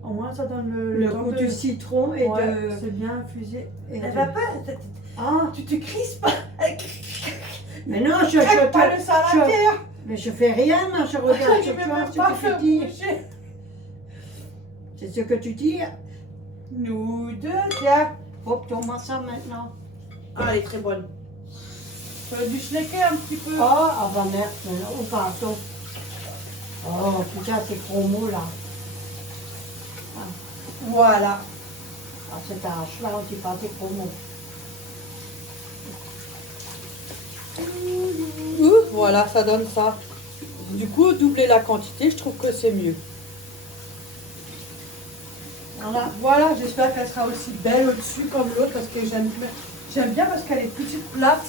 au moins, ça donne Le temps goût de- du citron et Ouais, de... c'est bien infusé. et Elle de- va pas. Ah, Tu te crispes. mais non, je Craque pas le te... salataire. Mais je fais rien, moi, je regarde Je sur vais toi, même ce pas que faire tu dis. bouger. C'est ce que tu dis. Nous deux, tiens. Hop, tourne-moi ça maintenant. Ah, elle est très bonne. Tu as dû schlecker un petit peu. Oh, ah bah merde, oh pardon. Oh putain, c'est gros mot là. Voilà. Ah, cette hache-là, on dit pas des gros mots. Voilà, ça donne ça. Du coup, doubler la quantité, je trouve que c'est mieux. Voilà. Voilà, j'espère qu'elle sera aussi belle au-dessus comme l'autre parce que j'aime bien parce qu'elle est petite plate.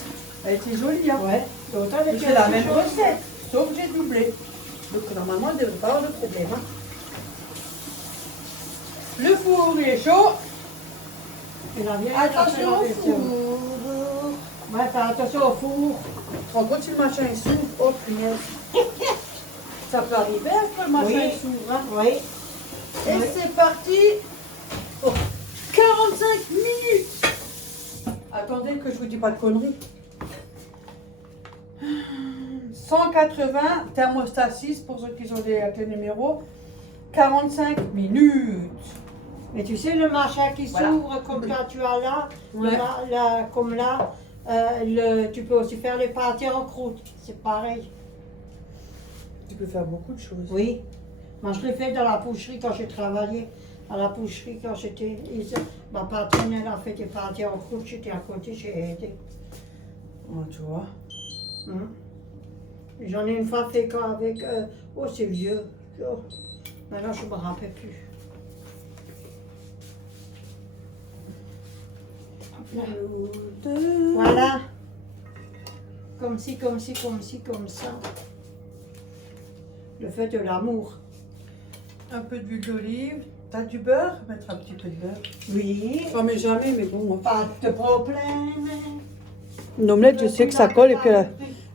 Elle était jolie, hein. Ouais, l'autre Mais avec c'est la même recette, sauf que j'ai doublé. Donc normalement, elle ne devrait pas avoir de problème. Hein. Le four il est chaud. Il a bien Attention au Ouais, four. fais attention au four. Tu te rends compte si le machin il s'ouvre? Oh punaise. Ça peut arriver que le machin Oui. il s'ouvre. Hein. Oui. Et Oui. c'est parti pour 45 minutes. Attendez que je vous dis pas de conneries. 180, thermostat 6 pour ceux qui ont les numéros. 45 minutes. Mais tu sais, le machin qui Voilà. s'ouvre comme toi tu as là, Ouais. comme là, tu peux aussi faire les pâtés en croûte. C'est pareil. Tu peux faire beaucoup de choses. Oui. Moi, je l'ai fait dans la boucherie quand j'ai travaillé. À la boucherie, quand j'étais. Ma patronne, elle a fait des pâtés en croûte. J'étais à côté, j'ai aidé. Ouais, tu vois. Hum. J'en ai une fois fait quand avec. Oh, c'est vieux. Oh. Maintenant, je ne me rappelle plus. Voilà. Comme ci, comme ci, comme ci, comme ça. le fait de l'amour. Un peu d'huile d'olive. T'as du beurre? Mettre un petit peu de beurre. Oui, J'en mets jamais, mais bon. pas de problème. Une omelette, je sais que ça colle et puis elle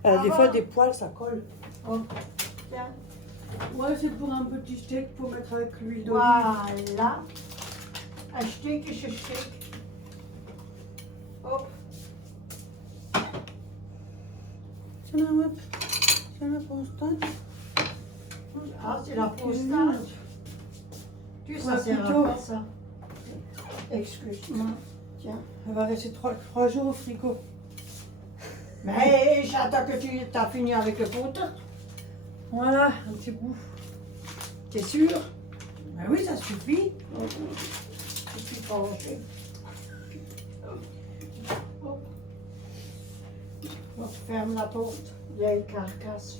a des fois des poils, ça colle. Oh, tiens. Ouais, c'est pour un petit steak pour mettre avec l'huile d'olive. Voilà. Un steak et ce steak. Hop. C'est la prostate. Ah, c'est la prostate. Tu sais, ça sert à quoi ça? Excuse-moi. Tiens. Elle va rester 3 jours au frigo. Mais j'attends que tu as fini avec le poteau. Voilà, un petit bout. T'es sûr? Ben oui, ça suffit. Je suis penchée. Hop. On ferme la porte. Vieille carcasse.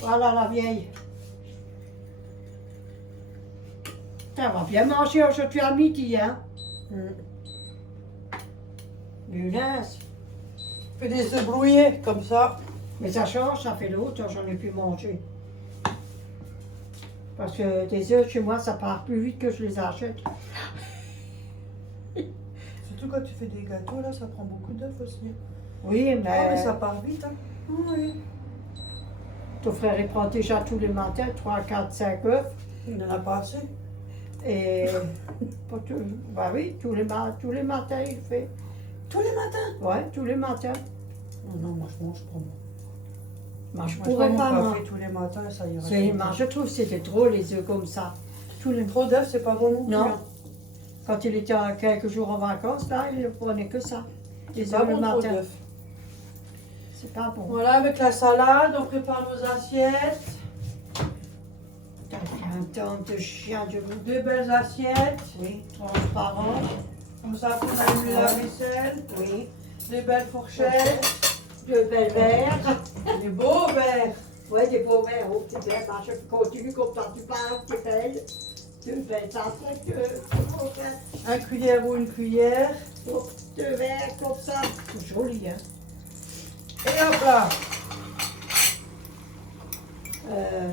Voilà la vieille. Ça va bien manger aujourd'hui à midi, hein? Lunaise. Fais des œufs brouillés, comme ça. Mais ça change, ça fait l'autre, j'en ai plus mangé. Parce que des œufs chez moi, ça part plus vite que je les achète. Surtout quand tu fais des gâteaux, là, ça prend beaucoup d'œufs aussi. Oui, Ah, mais mais ça part vite, hein. Oui. ton frère, il prend déjà tous les matins 3, 4, 5 œufs. Il n'en a pas assez. Et bah oui, tous les matins, il fait. Tous les matins? Ouais, tous les matins. Non, moi je mange pas. Moi, je Moi, pourrais prends pas, mon moi. café tous les matins, ça ira. Moi, je trouve que c'était drôle, les œufs comme ça. Tous les... Trop d'œufs, c'est pas bon non plus. Non. hein. Quand il était quelques jours en vacances, là, il ne prenait que ça. Les C'est pas œufs le bon trop matin. d'œufs. C'est pas bon. Voilà, avec la salade, on prépare nos assiettes. T'as un temps de chien de vous. 2 belles assiettes. Oui, transparent. Comme ça, on allume la vaisselle. Oui. 2 belles fourchettes. 2 belles verres. Des beaux verres. Oui, des beaux verres. Oh, c'est bien. Bah, je continue comme ça, tu parles, c'est belle. 2 belles assiettes. 2 fourchettes. Un cuillère ou une cuillère. 2 verres comme ça. C'est joli, hein. Et hop là.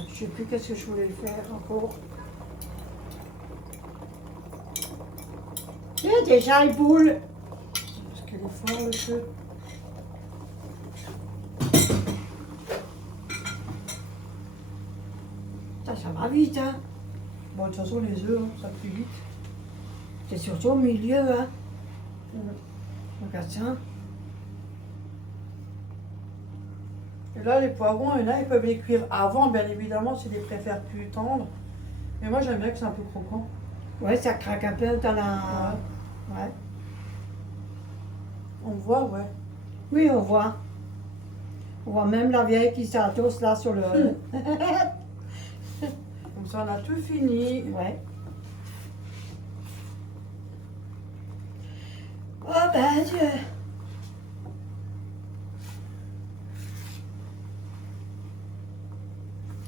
Je sais plus qu'est-ce que je voulais faire encore. Il y a déjà les boules. Parce qu'il est fort le feu. Ça va vite, hein. Bon, de toute façon, les œufs, hein, ça cuit vite. C'est surtout au milieu, hein. Regarde ça. Et là, les poivrons, il y en a, ils peuvent les cuire avant, bien évidemment, s'ils les préfèrent plus tendres. Mais moi, j'aime bien que c'est un peu croquant. Ouais, ça craque un peu dans la... Ouais. On voit, ouais. Oui, on voit. On voit même la vieille qui s'adosse là sur le... Comme ça, on a tout fini. Ouais. Oh ben,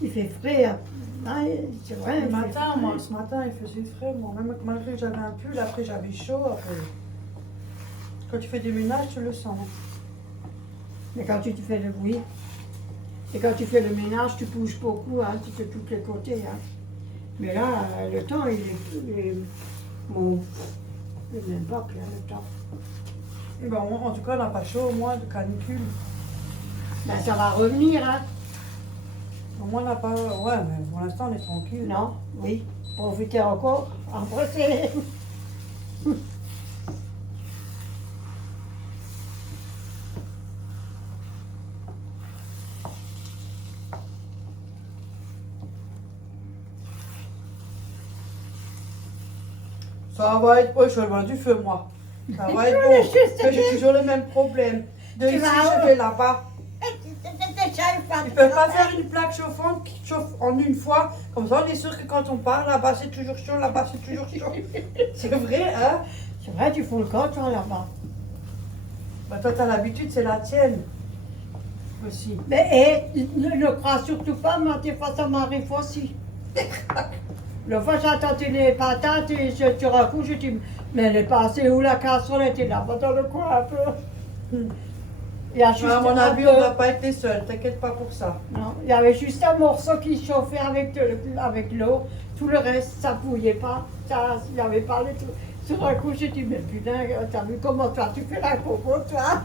il fait frais. Hein. Ah, c'est vrai. Le il fait matin, frais. moi, ce matin, il faisait frais. Moi, même malgré que j'avais un pull, après j'avais chaud. Après. Quand tu fais des ménages, tu le sens. Mais quand tu fais le bruit, et quand tu fais le ménage, tu bouges beaucoup, hein, tu fais tous les côtés. Hein. Mais là, le temps, il est bon, il n'est même pas clair, le temps. Bon, en tout cas, on n'a pas chaud, au moins, de canicule. Ben, ça va revenir, hein. Au moins, on n'a pas. Ouais, mais pour l'instant, on est tranquille. Non, oui, profitez encore, embrassez. Ça va être. Ouais, je suis loin du feu, moi. Ça va être bon. Mais j'ai toujours le même problème. De Tu ici, vas je où? vais là-bas. Ils ne peuvent pas faire une plaque chauffante qui chauffe en une fois. Comme ça, on est sûr que quand on part, là-bas, c'est toujours chaud, là-bas, c'est toujours chaud. C'est vrai, hein? C'est vrai, tu fous le corps, toi, là-bas. Bah, toi, t'as l'habitude, c'est la tienne. Aussi. Mais ne crois surtout pas, moi, des fois, ça m'arrive aussi. L'autre fois, j'ai attendu les patates et je raconte, je dis, mais elle est passée où la casserole était là-bas dans le coin un peu. Il y a juste À mon un avis, peu- on ne va pas être les seuls, t'inquiète pas pour ça. Non, il y avait juste un morceau qui chauffait avec l'eau. Tout le reste, ça bouillait pas. Il n'y avait pas les trucs. Sur un coup, j'ai dit, mais putain, t'as vu comment toi, tu fais la coco, toi?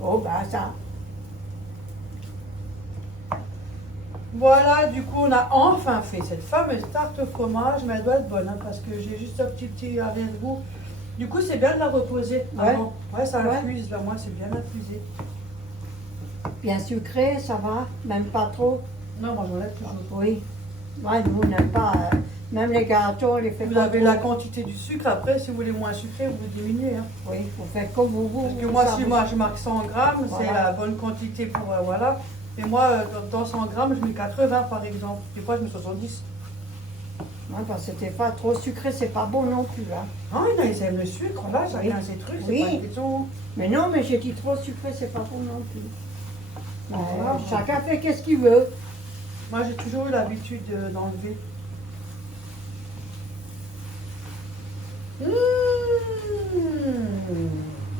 Oh, ben ça. Voilà, du coup, on a enfin fait cette fameuse tarte au fromage, mais elle doit être bonne, hein, parce que j'ai juste un petit arrière-goût. Du coup, c'est bien de la reposer avant. Ouais, ça Ouais. infuse, là, moi, c'est bien infusé. Bien sucré, ça va, même pas trop. Non, moi, j'enlève toujours. Oui. Ouais, nous, on n'aime pas. Même les gâteaux, on les fait Vous pas avez trop. la quantité du sucre, après, si vous voulez moins sucré, vous diminuez. Hein. Oui, vous faites comme vous voulez. Parce que moi, si moi, je marque 100 grammes, c'est Voilà. la bonne quantité pour, voilà. Et moi, dans 100 grammes, je mets 80, par exemple. Des fois, je mets 70. Ouais, parce que c'était pas trop sucré, c'est pas bon non plus. Hein. Ah, il y en a, ils aiment le sucre, là, chacun Oui. ses trucs, c'est Oui. pas une question. Mais non, mais j'ai dit trop sucré, c'est pas bon non plus. Voilà. Chacun fait qu'est-ce qu'il veut. Moi, j'ai toujours eu l'habitude d'enlever.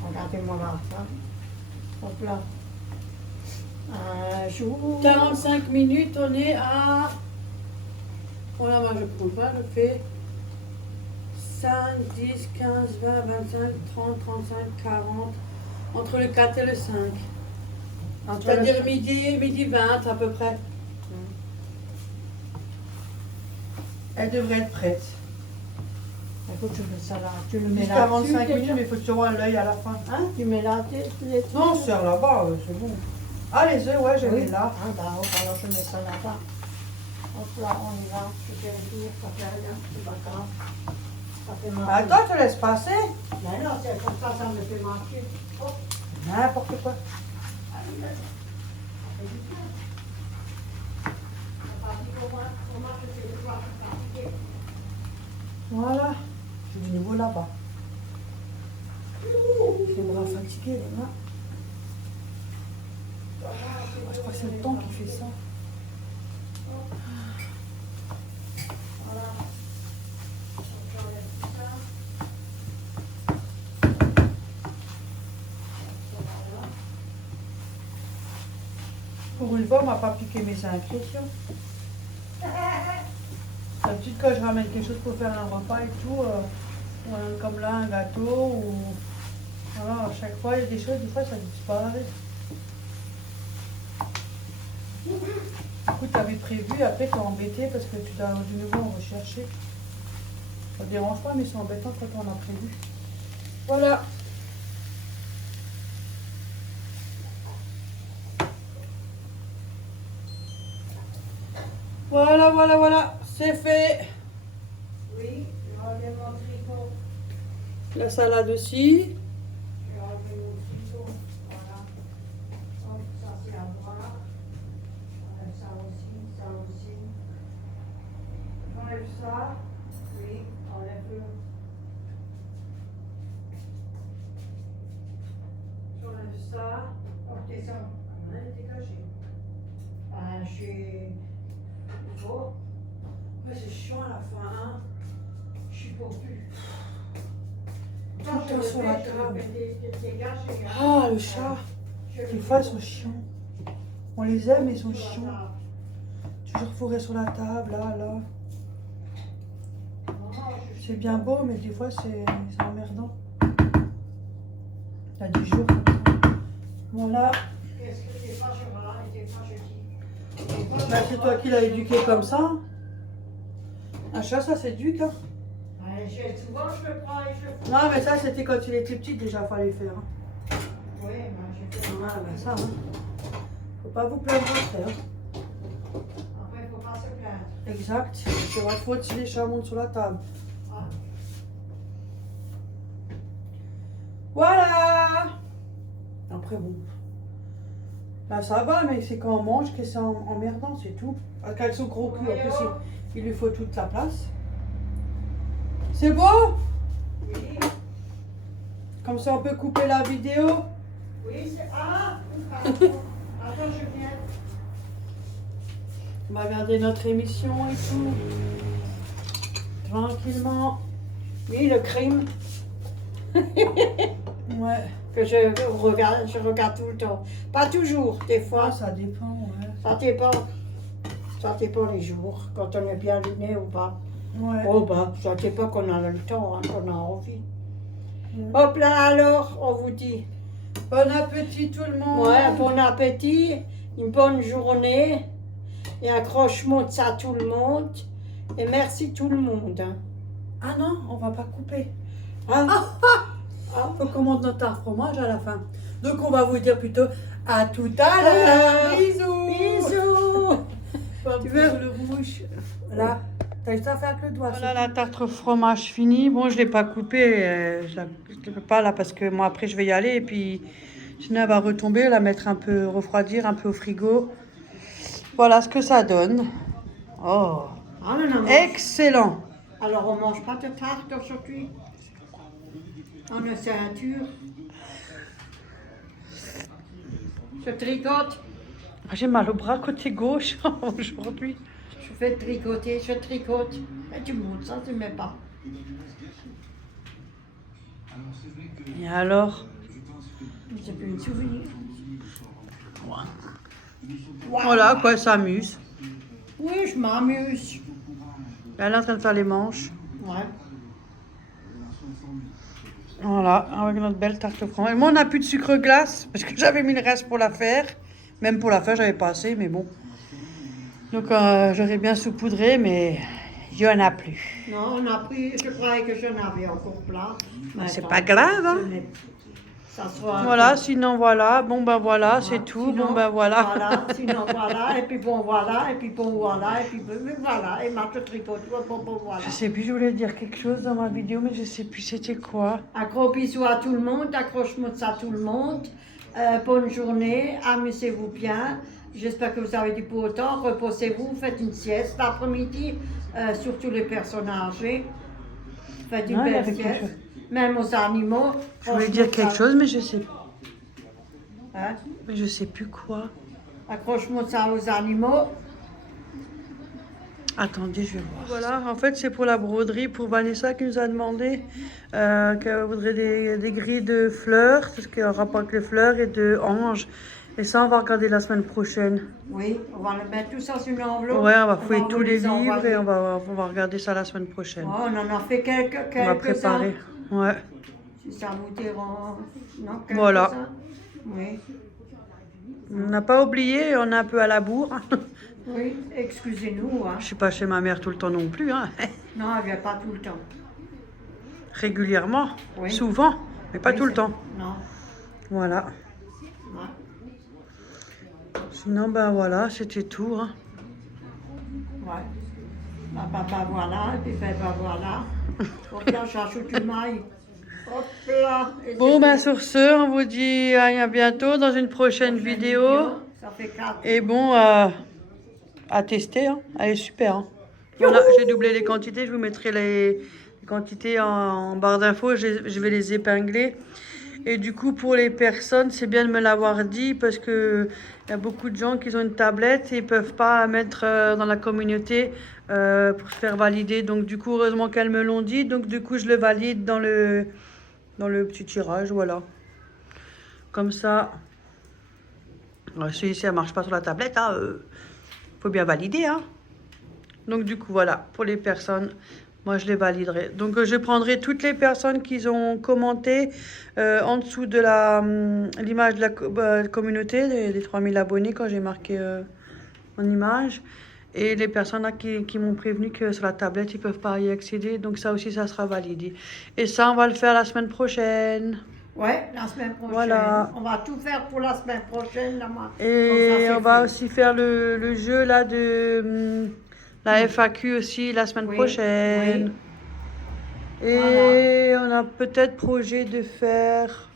Regardez-moi là, ça. Hop là. Un jour. 45 minutes, on est à... Voilà, moi je prends pas, je fais 5, 10, 15, 20, 25, 30, 35, 40, entre le 4 et le 5. Entre C'est-à-dire le- midi 20 à peu près. Elle devrait être prête. Écoute, je mets ça là. Tu le mets Jusqu'à là. 45 minutes, mais il faut toujours l'œil à la fin. Hein? Tu mets là, les trucs. Non, sœur, là-bas, c'est bon. Ah, les œufs, ouais, je Oui. mets là. Ah, bah, hop, alors je mets ça là-bas. Hop là, on y va. Je fais un tour, ça fait rien, c'est pas grave. Ça fait marcher. Attends, te laisse passer. Mais non, c'est comme ça me fait marcher. Hop, N'importe quoi. allez, là. Ça fait du bien. C'est parti pour moi. Comment je fais le voir, c'est fatigué. Voilà. J'ai du nouveau là-bas. J'ai les bras fatigués, les mains. Je crois que c'est le temps qui fait ça. Voilà. J'enlève tout ça. Voilà. Pour une fois, on m'a pas piqué mes impressions. D'habitude, quand je ramène quelque chose pour faire un repas et tout, comme là, un gâteau, ou. Voilà, à chaque fois, il y a des choses, des fois, ça disparaît. Du coup, tu avais prévu, après, t'es embêté parce que tu dois de nouveau en rechercher. Ça ne dérange pas, mais c'est embêtant quand on a prévu. Voilà. Voilà, voilà, voilà, c'est fait. Oui, je vais enlever mon tricot. La salade aussi. Je vais enlever mon tricot. Voilà. Hop, ça c'est à droite. J'enlève ça aussi, ça aussi. J'enlève ça. Oui, enlève-le. J'enlève ça. Hop, descends. Elle est dégagée. Ah, je suis. Oh, Ouais, c'est chiant à la fin, hein. je suis pourvue. Tout le temps sur la table. Dégagé. Ah, le chat. Des fois, ils sont chiants. On les aime, mais ils sont chiants. Toujours fourrés sur la table, là. C'est bien beau, mais des fois, c'est emmerdant. Il y a des jours comme ça. Voilà. Qu'est-ce que des fois je râle et des fois je dis. Bah, c'est toi qui l'as éduqué comme ça. Un chat, ça s'éduque, hein. Souvent je le prends et je le fous. Non, mais ça, c'était quand il était petit, déjà, fallait faire. Hein. Oui, moi je fais. Ah, bah ça, hein. Faut pas vous plaindre après, hein. Après, il ne faut pas se plaindre. Exact. C'est votre faute si les chats montent sur la table. Ah. Voilà. Après, bon. Là, ça va, mais c'est quand on mange que c'est emmerdant, c'est tout. Avec son gros cul, en plus, il lui faut toute la place. C'est beau? Oui, Comme ça, on peut couper la vidéo. oui, c'est. Ah, pardon. Attends, je viens. On va regarder notre émission et tout. Tranquillement. Oui, le crime. Ouais. que je regarde tout le temps. Pas toujours, des fois. Ah, ça dépend, ouais. Ça dépend les jours, quand on est bien luné ou pas. Ouais. Oh bah, ça dépend qu'on a le temps, hein, qu'on a envie. Mm. Hop là, alors, on vous dit. Bon appétit tout le monde. Ouais, bon appétit, une bonne journée, et accroche-moi de ça tout le monde, et merci tout le monde. Hein. Ah non, on va pas couper. Hein? Faut qu'on monte notre tarte fromage à la fin. Donc on va vous dire plutôt à tout à l'heure. Bisous. Bisous. Tu veux le rouge là. T'as juste à faire avec le doigt. Voilà la tarte fromage finie. Bon, je l'ai pas coupée. Je ne peux pas là parce que moi après je vais y aller et puis sinon elle va retomber. La mettre un peu refroidir, un peu au frigo. Voilà ce que ça donne. Oh, Ah, non, non, excellent. alors on mange pas de tarte aujourd'hui. On a ceinture. Je tricote. Ah, j'ai mal au bras côté gauche aujourd'hui. Je fais tricoter, je tricote. Et tu montes ça, tu ne mets pas. Et alors? C'est plus une souvenir. Voilà quoi, elle s'amuse. Oui, je m'amuse. Elle est en train de faire les manches. Ouais. Voilà, avec notre belle tarte au fromage. Moi, on n'a plus de sucre glace parce que j'avais mis le reste pour la faire. Même pour la faire, j'avais pas assez, mais bon. Donc, j'aurais bien saupoudré, mais il n'y en a plus. Non, on a pris, je croyais que j'en avais encore plein. Mais C'est attends, pas grave, hein. Ça sera Voilà, sinon voilà. Bon, ben voilà, c'est tout. Sinon, Bon, ben voilà. Voilà, sinon voilà, et puis bon voilà, et puis bon voilà, et puis voilà, et marche tricote, bon voilà. Je sais plus, je voulais dire quelque chose dans ma vidéo, mais je sais plus c'était quoi. Un gros bisou à tout le monde, accroche-moi de ça à tout le monde. Bonne journée, amusez-vous bien. J'espère que vous avez du beau temps. Reposez-vous, faites une sieste l'après-midi, surtout les personnes âgées. Faites une Non, il y belle avait quelque sieste. chose. Même aux animaux. Je voulais dire quelque chose, mais je sais, Hein? mais je sais plus quoi. Accroche-moi de ça aux animaux. Attendez, je vais voir. Voilà, en fait, c'est pour la broderie, pour Vanessa qui nous a demandé qu'elle voudrait des grilles de fleurs, parce qu'il y a un rapport avec les fleurs, et de anges. Et ça, on va regarder la semaine prochaine. Oui, on va le mettre tout ça sur une enveloppe. Ouais, on va fouiller vous tous les livres envoyer. et on va regarder ça la semaine prochaine. Oh, on en a fait quelques-uns. On va préparer. Ouais. Si ça vous dérange. Non, quelques-uns. Voilà. Oui. On n'a pas oublié, on est un peu à la bourre. Oui, excusez-nous. Hein. Je suis pas chez ma mère tout le temps non plus. Hein. Non, elle vient pas tout le temps. Régulièrement, Oui. souvent, mais pas Oui, tout le c'est- temps. Non. Voilà. Ouais. Sinon, ben voilà, c'était tout. Hein. Ouais. Bah, voilà, et puis voilà. Hop là, j'ajoute une maille. Hop là. Et Bon, c'est ben fait. sur ce, on vous dit à bientôt dans une prochaine vidéo. Ça fait 4. Et bon, à tester. Hein. Elle est super. Hein. Voilà, j'ai doublé les quantités. Je vous mettrai les quantités en barre d'infos. Je vais les épingler. Et du coup, pour les personnes, c'est bien de me l'avoir dit parce que il y a beaucoup de gens qui ont une tablette et ne peuvent pas mettre dans la communauté pour se faire valider. Donc, du coup, heureusement qu'elles me l'ont dit. Donc, du coup, je le valide dans le petit tirage. Voilà. Comme ça. Si ça ne marche pas sur la tablette, faut bien valider. Hein. Donc, du coup, voilà. Pour les personnes, moi, je les validerai. Donc, je prendrai toutes les personnes qui ont commenté en dessous de l'image de la communauté, des 3000 abonnés, quand j'ai marqué en image. Et les personnes là, qui m'ont prévenu que sur la tablette, ils ne peuvent pas y accéder. Donc, ça aussi, ça sera validé. Et ça, on va le faire la semaine prochaine. Ouais, la semaine prochaine. Voilà. On va tout faire pour la semaine prochaine. Là, Et on va aussi faire le jeu là de la FAQ aussi la semaine prochaine. Oui. Et on a peut-être projet de faire...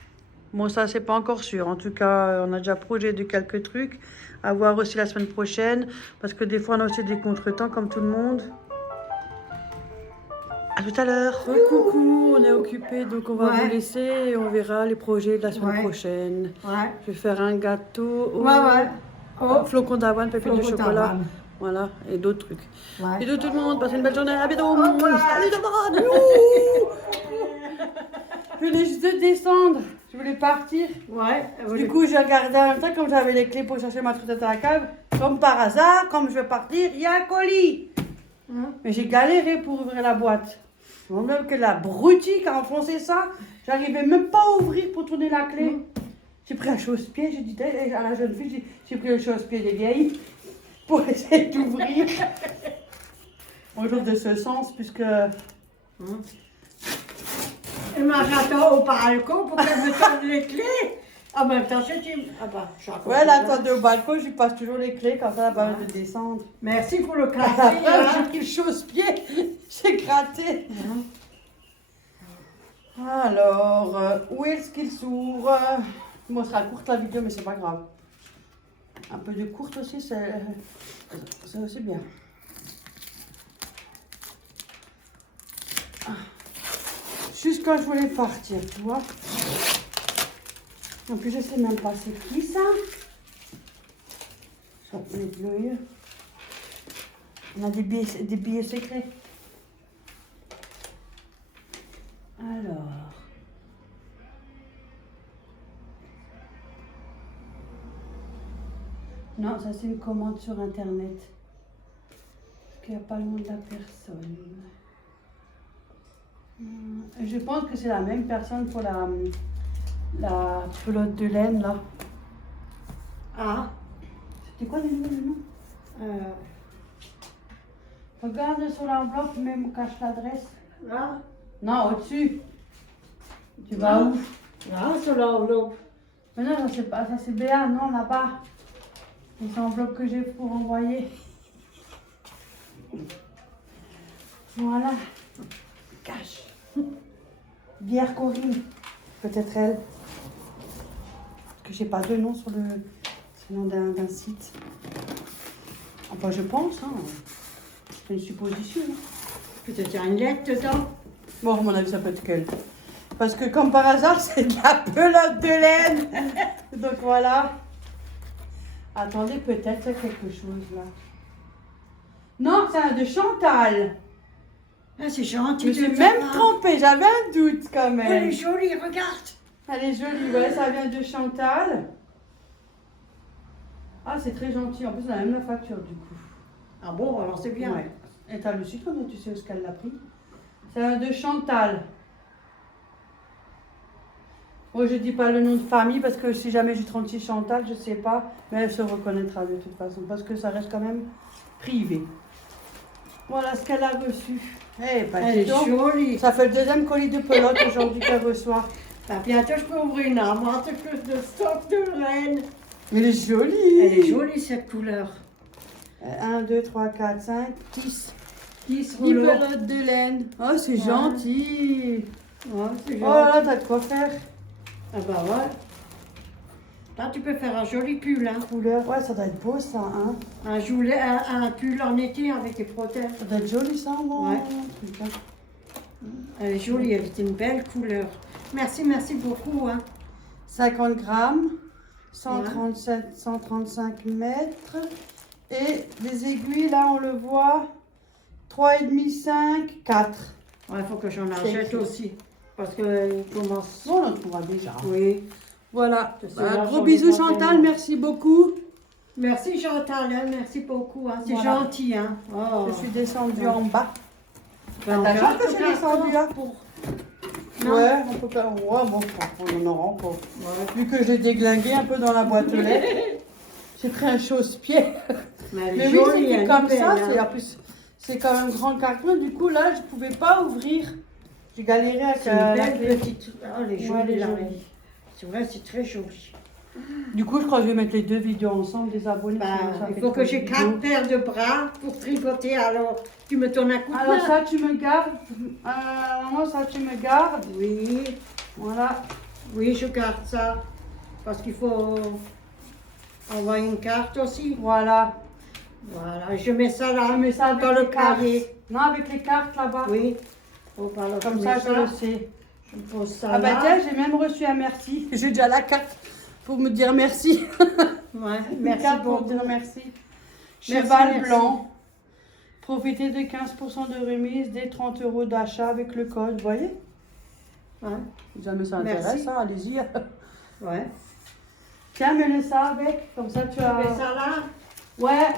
Bon, ça, c'est pas encore sûr. En tout cas, on a déjà projet de quelques trucs. À voir aussi la semaine prochaine. Parce que des fois, on a aussi des contretemps comme tout le monde. À tout à l'heure. Coucou, on est occupé, donc on va vous laisser et on verra les projets de la semaine prochaine. Ouais. Je vais faire un gâteau au flocons d'avoine, pépites de flocons chocolat. d'avoine. Voilà, et d'autres trucs. Ouais. Et de tout le monde, passez une belle journée. À bientôt. Au revoir. Salut tout le monde. Je voulais juste descendre. Je voulais partir. Ouais. Du coup, j'ai regardé en même temps, comme j'avais les clés pour chercher ma truite à la cave. Comme par hasard, comme je vais partir, il y a un colis. Mais j'ai galéré pour ouvrir la boîte. Même que la broutille qui a enfoncé ça, j'arrivais même pas à ouvrir pour tourner la clé. J'ai pris un chausse-pied, j'ai dit à la jeune fille, j'ai pris le chausse-pied des vieilles pour essayer d'ouvrir. Bonjour de ce sens, puisque... Et moi, j'attends au balcon pour qu'elle me donne les clés. En même temps, je dis, ah bah, je suis encore Ouais, là, là. attendez au balcon, je lui passe toujours les clés, quand ça, elle va de descendre. Merci pour le café. Après, hein. j'ai pris le chausse-pied, j'ai gratté. Alors, où est-ce qu'il s'ouvre? Bon, ce sera courte la vidéo, mais c'est pas grave. Un peu de courte aussi, c'est aussi bien. Ah. Juste quand je voulais partir, tu vois. En plus, je sais même pas c'est qui ça. Ça peut être glorieux. On a des billets secrets. Alors. Non, ça c'est une commande sur internet. Parce qu'il n'y a pas le nom de la personne. Je pense que c'est la même personne pour la pelote de laine là. Ah. C'était quoi le nom? Regarde sur l'enveloppe, même cache l'adresse. Là. Non, au-dessus. Tu vas où? Là, sur l'enveloppe. Mais non, ça c'est pas, ça c'est Béa, non, là-bas. C'est l'enveloppe que j'ai pour envoyer. Voilà. Cache. Bière Corinne. Peut-être elle. Parce que j'ai pas de nom sur le nom d'un site. Enfin, je pense, hein. C'est une supposition. Hein. Peut-être qu'il y a une lettre dedans. Bon, à mon avis, ça peut être qu'elle. Parce que comme par hasard, c'est de la pelote de laine. Donc voilà. Attendez, peut-être qu'il y a quelque chose là. Non, c'est un de Chantal. Ah, c'est gentil. Je me suis même trompée, j'avais un doute quand Elle même. est jolie, regarde. Elle est jolie, ouais, ça vient de Chantal. Ah, c'est très gentil. En plus, on a même la facture du coup. Ah bon, alors c'est bien. Ouais. Et t'as le site, tu sais où est-ce qu'elle l'a pris. C'est un de Chantal. Moi, je dis pas le nom de famille parce que si jamais j'ai 36 Chantal, je sais pas. Mais elle se reconnaîtra de toute façon parce que ça reste quand même privé. Voilà ce qu'elle a reçu. Eh, bah, Elle est dis donc, jolie. ça fait le deuxième colis de pelote aujourd'hui qu'elle reçoit. Bah, bientôt, je peux ouvrir une armoire de plus de stock de laine. Elle est jolie. Elle est jolie, cette couleur. 1, 2, 3, 4, 5, 10. 10 10 rouleaux. pelotes de laine. Oh, c'est Ouais. gentil. Ouais, c'est Oh là là, gentil. t'as de quoi faire. Ah bah ouais. Là, tu peux faire un joli pull, hein. Couleur, ouais, ça doit être beau ça, hein. Un pull en été avec des protèges. Ça doit être joli ça, moi. Ouais. Elle est jolie, elle est une belle couleur. Merci, merci beaucoup, hein. 50 grammes, 137, 135 mètres. Et les aiguilles, là, on le voit, 3,5, 5, 4. Ouais, il faut que j'en C'est achète écrit. aussi. Parce qu'elle commence. Bon, on le trouvera déjà. Oui. Voilà. C'est Un là, gros j'en ai bisou pas Chantal, tellement. merci beaucoup. Merci Chantal, hein, merci beaucoup. Hein. C'est Voilà. gentil. Hein. Oh. Je suis descendue Ouais. en bas. Ben, T'as on vu garde que je suis tout descendue là pour... Non. Ouais, on peut pas. Ouais, bon, on en aura encore. Ouais. Vu que je l'ai déglingué un peu dans la boîte aux lettres, j'ai pris un chausse-pied. Mais elle est Mais oui, jolie, c'était elle est comme belle, ça. hein. En plus, c'est quand même grand carton. Du coup, là, je pouvais pas ouvrir. J'ai galéré avec C'est la une clé. belle petite. Oh, elle est Ouais, jolie. elle est là. jolie. C'est vrai, c'est très joli. Du coup, je crois que je vais mettre les deux vidéos ensemble, des abonnés. Bah, sinon ça il fait faut trop que de j'ai vidéos. 4 paires de bras pour tricoter. Alors, tu me donnes un coup de Alors main. ça, tu me gardes. Maman, ça, tu me gardes. Oui, Voilà. oui, je garde ça. Parce qu'il faut envoyer une carte aussi. Voilà. Voilà, je mets ça là, Je mets ça avec dans le les cartes. cahier. Non, avec les cartes là-bas. Oui. Oh, pardon, Comme je ça, mets je le sais. Je pose ça Ah bah là. tiens, j'ai même reçu un merci. J'ai déjà la carte pour me dire merci. Ouais, Une merci carte pour beaucoup. dire merci. Merci, Cheval merci. blanc. Profitez de 15% de remise, des 30 € d'achat avec le code, vous voyez? Ouais. Si jamais ça intéresse, Merci. hein, allez-y. Ouais. Tiens, mets-le ça avec, comme ça tu Tu as... mets ça là? Ouais.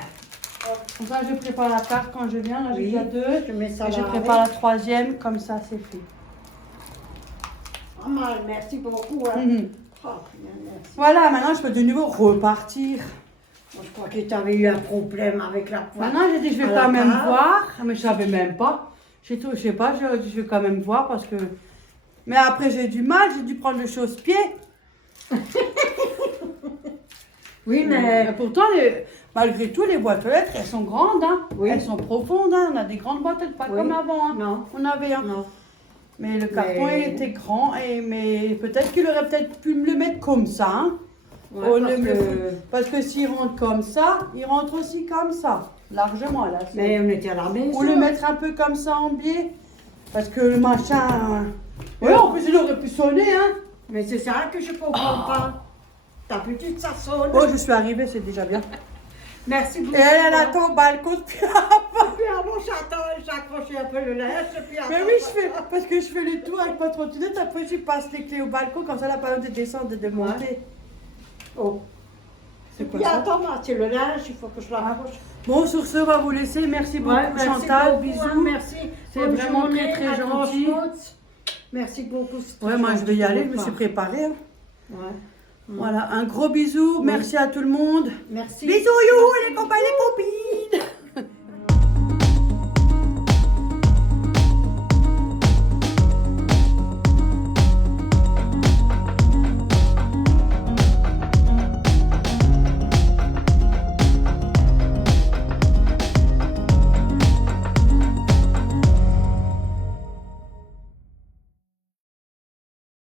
Comme ça, je prépare la tarte quand je viens. Là, j'ai Oui. déjà 2. Je mets ça Et là. je prépare la 3e, comme ça, c'est fait. Oh, merci beaucoup. Hein. Mhm. Oh, bien, merci. Voilà, maintenant, je peux de nouveau repartir. Moi, je crois que tu avais eu un problème avec la pointe. Maintenant, j'ai dit, je vais À la quand même cave. voir. Mais je savais même pas. Je sais pas, je vais quand même voir parce que... Mais après, j'ai du mal. J'ai dû prendre le chausse-pied. Oui, mais Pourtant, malgré tout, les boîtes aux lettres, elles sont grandes. Hein. Oui. Elles sont profondes. Hein. On a des grandes boîtes aux lettres, pas Oui. comme avant. Hein. non, On avait un. non. Mais le carton, Mais- il était grand. Mais peut-être qu'il aurait peut-être pu me le mettre comme ça. Hein. Ouais, Au parce lieu de le- que- Parce que s'il rentre comme ça, il rentre aussi comme ça. Largement, là. Mais on était à la maison. Ou le mettre un peu comme ça en biais. Parce que le machin... Oui, en plus, il aurait pu sonner, hein. Mais c'est ça que je comprends pas. D'habitude, ça sonne. Oh, je suis arrivée, c'est déjà bien. Merci beaucoup. Et elle attend au balcon depuis Puis avant, j'accrochais un peu le linge. Puis Mais après, oui, parce que je fais les tours avec ma trottinette, après je passe les clés au balcon, comme ça la période de descendre et de monter. Oh. C'est quoi Puis ça? attends, c'est le linge, il faut que je l'accroche. Bon, sur ce, on va vous laisser. Merci beaucoup, Ouais, merci Chantal. beaucoup, hein, Bisous. merci. C'est Bonne vraiment journée, très, très à gentil. Grande-Côte. Merci beaucoup. c'est Ouais, très moi je vais gentil y de aller, je votre me suis part. préparée. Hein. Ouais. Voilà, un gros bisou. Oui. Merci à tout le monde. Merci. Bisous, you, les copains, les copines.